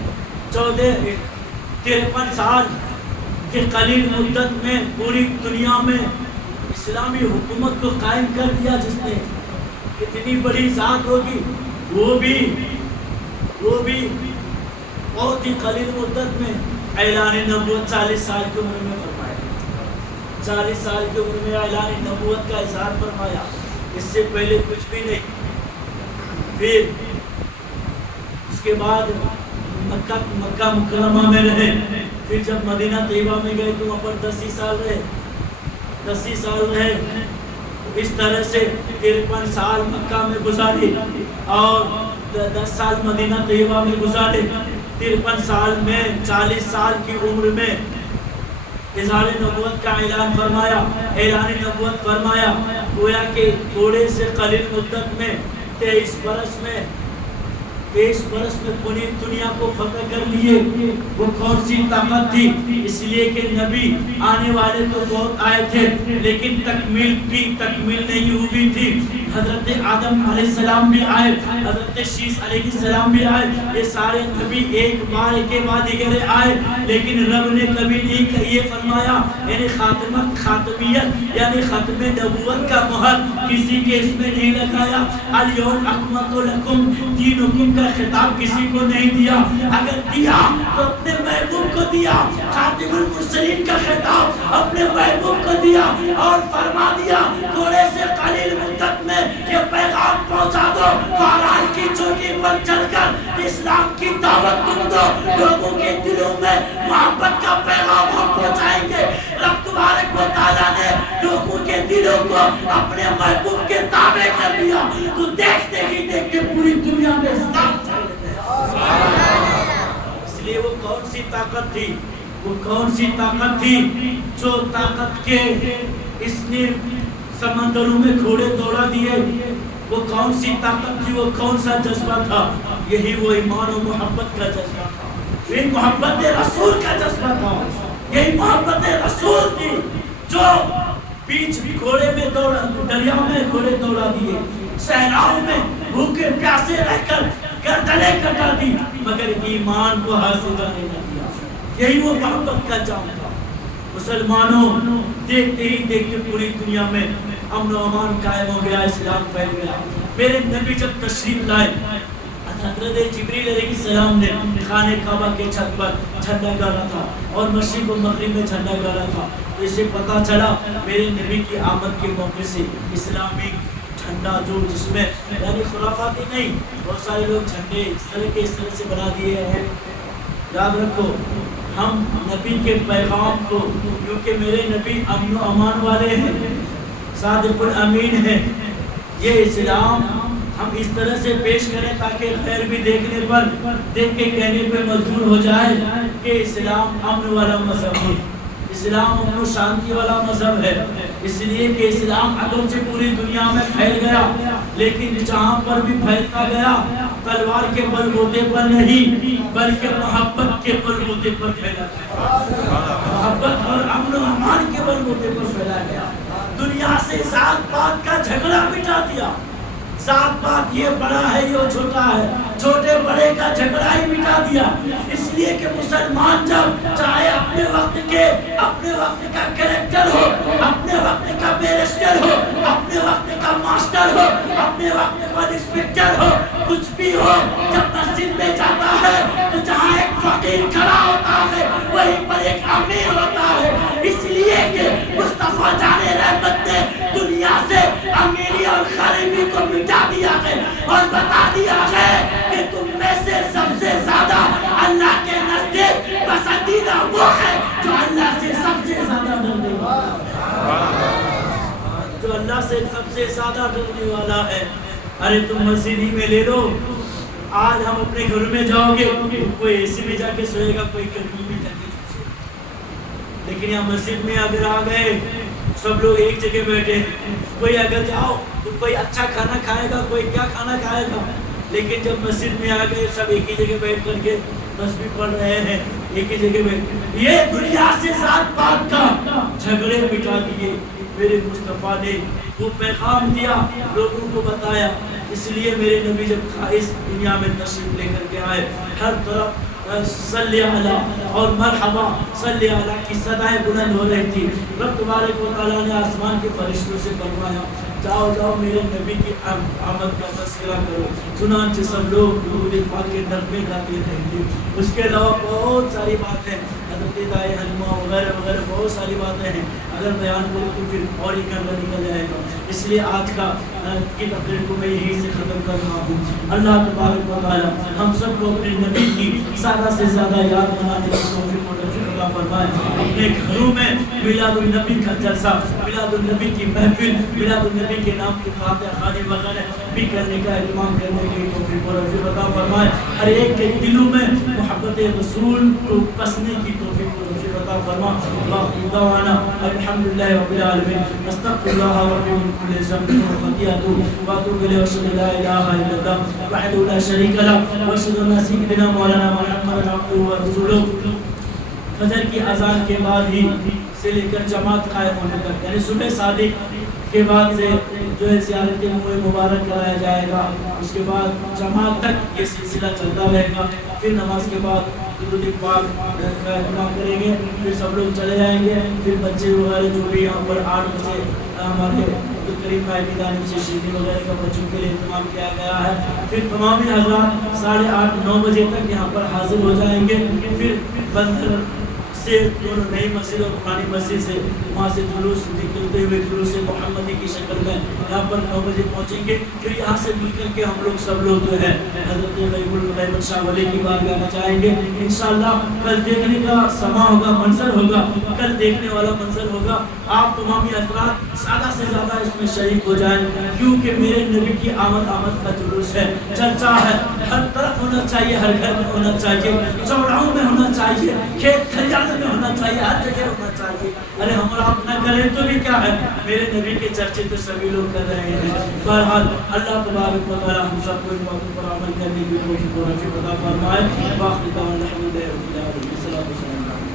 53 سال کی قلیل مدت میں پوری دنیا میں اسلامی حکومت کو قائم کر دیا، جس نے اتنی بڑی ذات ہوگی وہ بھی بہت ہی قلیل مدت میں اعلان نبوت 40 سال کی عمر میں فرمایا، 40 سال کی عمر میں اعلان نبوت کا اظہار فرمایا، اس سے پہلے کچھ بھی نہیں۔ پھر اس کے بعد مکہ مکرمہ میں رہے، پھر جب مدینہ طیبہ میں گئے تو وہاں پر 10 ہی سال رہے، اس طرح سے 53 سال مکہ میں گزارے اور 10 سال مدینہ طیبہ میں گزارے۔ 53 سال میں 40 سال کی عمر میں اظہار نبوت کا اعلان فرمایا، گویا کہ تھوڑے سے قلیل مدت میں 23 برس میں پوری دنیا کو فتح کر لیے۔ وہ کون سی طاقت تھی؟ اس لیے کہ نبی آنے والے تو بہت آئے تھے لیکن تکمیل نہیں ہوئی تھی۔ حضرت آدم علیہ السلام بھی آئے، حضرت شیس علیہ السلام بھی آئے، یہ سارے نبی ایک بار کے بعد دیگر آئے، لیکن رب نے کبھی نہیں یہ فرمایا یعنی خاتمیت یعنی ختم نبوت کا مہر کسی کے اس میں نہیں لگایا۔ الیوم اکملت لکم دینکم کا خطاب کسی کو نہیں دیا، اگر دیا تو اپنے محبوب کو دیا۔ خاتم المرسلین کا خطاب اپنے محبوب کو دیا اور فرما دیا تھوڑے سے قلیل مدت میں یہ پیغام پہنچا دو، فاران کی چوٹی پر چل کر اسلام کی دعوت تم دو، لوگوں کے دلوں میں محبت کا پیغام ہم پہنچائیں گے۔ رب تبارک و تعالیٰ نے لوگوں کے دلوں کو اپنے محبوب کے تابع کر دیا، تو دیکھتے ہی دیکھتے پوری دنیا میں اسلام چل گیا۔ اس لیے وہ کون سی طاقت تھی، وہ کون سی طاقت تھی جو طاقت کے اس نے سمندروں میں گھوڑے دوڑا دیے؟ وہ کون سی طاقت تھی، وہ کون سا جذبہ تھا؟ یہی وہ ایمان و محبت کا جذبہ تھا، یہی محبت رسول کا جذبہ تھا، یہی محبت رسول تھی جو بیچ گھوڑے میں دوڑا، دریا میں گھوڑے دوڑا دیے، صحراؤں میں بھوکے پیاسے رہ کر گردنیں کٹا دی، مگر ایمان کو حاصل کرنے نہ دیا۔ یہی وہ محبت کا جام تھا۔ مسلمانوں دیکھتے ہی دیکھتے پوری دنیا میں امن و امان قائم ہو گیا، اسلام پھیل گیا۔ میرے نبی جب تشریف لائے، حضرت جبریل علیہ السلام نے خانہ کعبہ کے چھت پر جھنڈا گاڑا تھا اور مشرق و مغرب میں جھنڈا گاڑا تھا، تو اسے پتا چلا میرے نبی کی آمد کے موقع سے اسلامی جھنڈا جو جس میں یعنی خرافاتی نہیں، بہت سارے لوگ جھنڈے اس طرح سے بنا دیے ہیں۔ یاد رکھو ہم نبی کے پیغام کو، کیونکہ میرے نبی امن و امان والے ہیں، صادق الامین ہیں، یہ اسلام ہم اس طرح سے پیش کریں تاکہ خیر بھی دیکھنے پر دیکھ کے کہنے پہ مجبور ہو جائے کہ اسلام امن والا مذہب ہے، اسلام امن و شانتی والا مذہب ہے۔ اس لیے کہ اسلام اگرچہ پوری دنیا میں پھیل گیا، لیکن جہاں پر بھی پھیلتا گیا تلوار کے بل بوتے پر نہیں بلکہ محبت کے بل بوتے پر پھیلا گیا، محبت اور امن و امان کے بل بوتے پر پھیلا گیا۔ دنیا سے ذات پات کا جھگڑا مٹا دیا، ذات پات یہ بڑا ہے یہ چھوٹا ہے، چھوٹے بڑے کا جھگڑا ہی مٹا دیا۔ اس لیے کہ مسلمان جب چاہے اپنے وقت کا کریکٹر ہو، اپنے وقت کا بیرسٹر ہو، اپنے وقت کا ماسٹر ہو، اپنے وقت کا انسپکٹر ہو، کچھ بھی ہو، جب مسجد میں جاتا ہے تو جہاں ایک فقیر کھڑا ہوتا ہے وہیں پر ایک امیر ہوتا ہے۔ اس لیے کہ مصطفیٰ جان رحمت نے دنیا سے امیری اور غریبی کو مٹا دیا ہے اور بتا دیا ہے کہ تم میں سے سب سے زیادہ اللہ کے نزدیک پسندیدہ وہ ہے جو اللہ سے سب سے زیادہ ڈرنے والا، جو اللہ سے سب سے زیادہ ڈرنے والا ہے۔ ارے تم مسجد ہی میں لے لو، آج ہم اپنے گھر میں جاؤ گے کوئی اے سی میں جا کے سوئے گا، کوئی گرمی میں جا کے سوئے گا، لیکن یہاں مسجد میں اگر آ گئے سب لوگ ایک جگہ بیٹھے ہیں، کوئی اگر جاؤ تو کوئی اچھا کھانا کھائے گا، کوئی کیا کھانا کھائے گا، لیکن جب مسجد میں آ گئے سب ایک ہی جگہ بیٹھ کر کے تسبیح پڑھ رہے ہیں، ایک ہی جگہ بیٹھ، یہ دنیا سے ذات پات کا جھگڑے مٹا دیے۔ میرے مصطفیٰ نے وہ پیغام دیا، لوگوں کو بتایا۔ اس لیے میرے نبی جب اس دنیا میں تشریف لے کر کے آئے، ہر طرف صلی اللہ اور مرحبا صلی اللہ کی صدائیں بلند ہو رہی تھی۔ رب تبارک و تعالیٰ نے آسمان کے فرشتوں سے فرمایا جاؤ جاؤ میرے نبی کی آمد کا تذکرہ کرو، چنانچہ سب لوگ درود پاک کے نغمے گاتے رہیں گے۔ اس کے علاوہ بہت ساری باتیں، حضرت دائے حلیمہ وغیرہ وغیرہ بہت ساری باتیں ہیں، اگر بیان کروں تو پھر اور ہی گھنٹہ نکل جائے گا، اس لیے آج کی تقریر کو میں یہیں سے ختم کر رہا ہوں۔ اللہ تبارک و تعالیٰ ہم سب کو اپنے نبی کی زیادہ سے زیادہ یاد منانے کی توفیق عطا فرمائے۔ اپنے گھروں میں میلاد النبی کا جلسہ، میلاد النبی کی محفل، میلاد النبی کے نام کی فاتحہ خوانی وغیرہ بھی کرنے کا اہتمام کرنے کی توفیق عطا فرمائے۔ ہر ایک کے دلوں میں محبت رسول کو بسنے کی توفیق عطا فرما۔ واخر دعوانا الحمدللہ رب العالمین، استغفر اللہ ربی من کل ذنب وخطیئۃ واتوب الیہ، واشهد ان لا الہ الا اللہ وحدہ لا شریک لہ، واشهد ان سیدنا مولانا محمد عبدہ ورسولہ۔ فجر کی اذان کے بعد ہی سے لے کر جماعت قائم ہونے تک، یعنی صبح صادق کے بعد سے جو ہے زیارت منہ مبارک کرایا جائے گا، اس کے بعد جماعت تک یہ سلسلہ چلتا رہے گا، پھر نماز کے بعد درود پاک کا اہتمام کریں گے، پھر سب لوگ چلے جائیں گے، پھر بچے وغیرہ جو بھی یہاں پر 8 بجے ہمارے عبدالکریم بھائی کی جانب سے شیرنی وغیرہ کا بچوں کے لیے اہتمام کیا گیا ہے، پھر تمام حضرات 8:30 9 بجے تک یہاں پر حاضر ہو جائیں گے، پھر بندر سے دونوں نئی مسجد اور پرانی مسجد سے وہاں سے جلوس نکلتے ہوئے جلوس محمدی کی شکل میں یہاں پر 9 بجے پہنچیں گے، پھر یہاں سے مل کر کے ہم لوگ سب لوگ جو ہے حضرت غیب الغیبت شاہ ولی کی بارگاہ میں جائیں گے انشاءاللہ۔ کل دیکھنے کا سما ہوگا، منظر ہوگا، کل دیکھنے والا منظر ہوگا، آپ تمامی حضرات زیادہ سے زیادہ اس میں شریک ہو جائیں، کیونکہ میرے نبی کی آمد کا جلوس ہے، چرچا ہے، ہر طرف ہونا چاہیے، ہر گھر میں ہونا چاہیے، چوراہوں میں ہونا چاہیے، کھیت کھلیان میں ہونا چاہیے، ہر جگہ ہونا چاہیے۔ ارے ہم اور آپ نہ کریں تو بھی کیا ہے، میرے نبی کے چرچے تو سبھی لوگ کر رہے ہیں۔ بہرحال اللہ تبارک و تعالی ہم سب کو ان باتوں پر عمل کرنے کی توفیق عطا فرمائے۔ واخر دعوانا الحمد للہ رب العالمین۔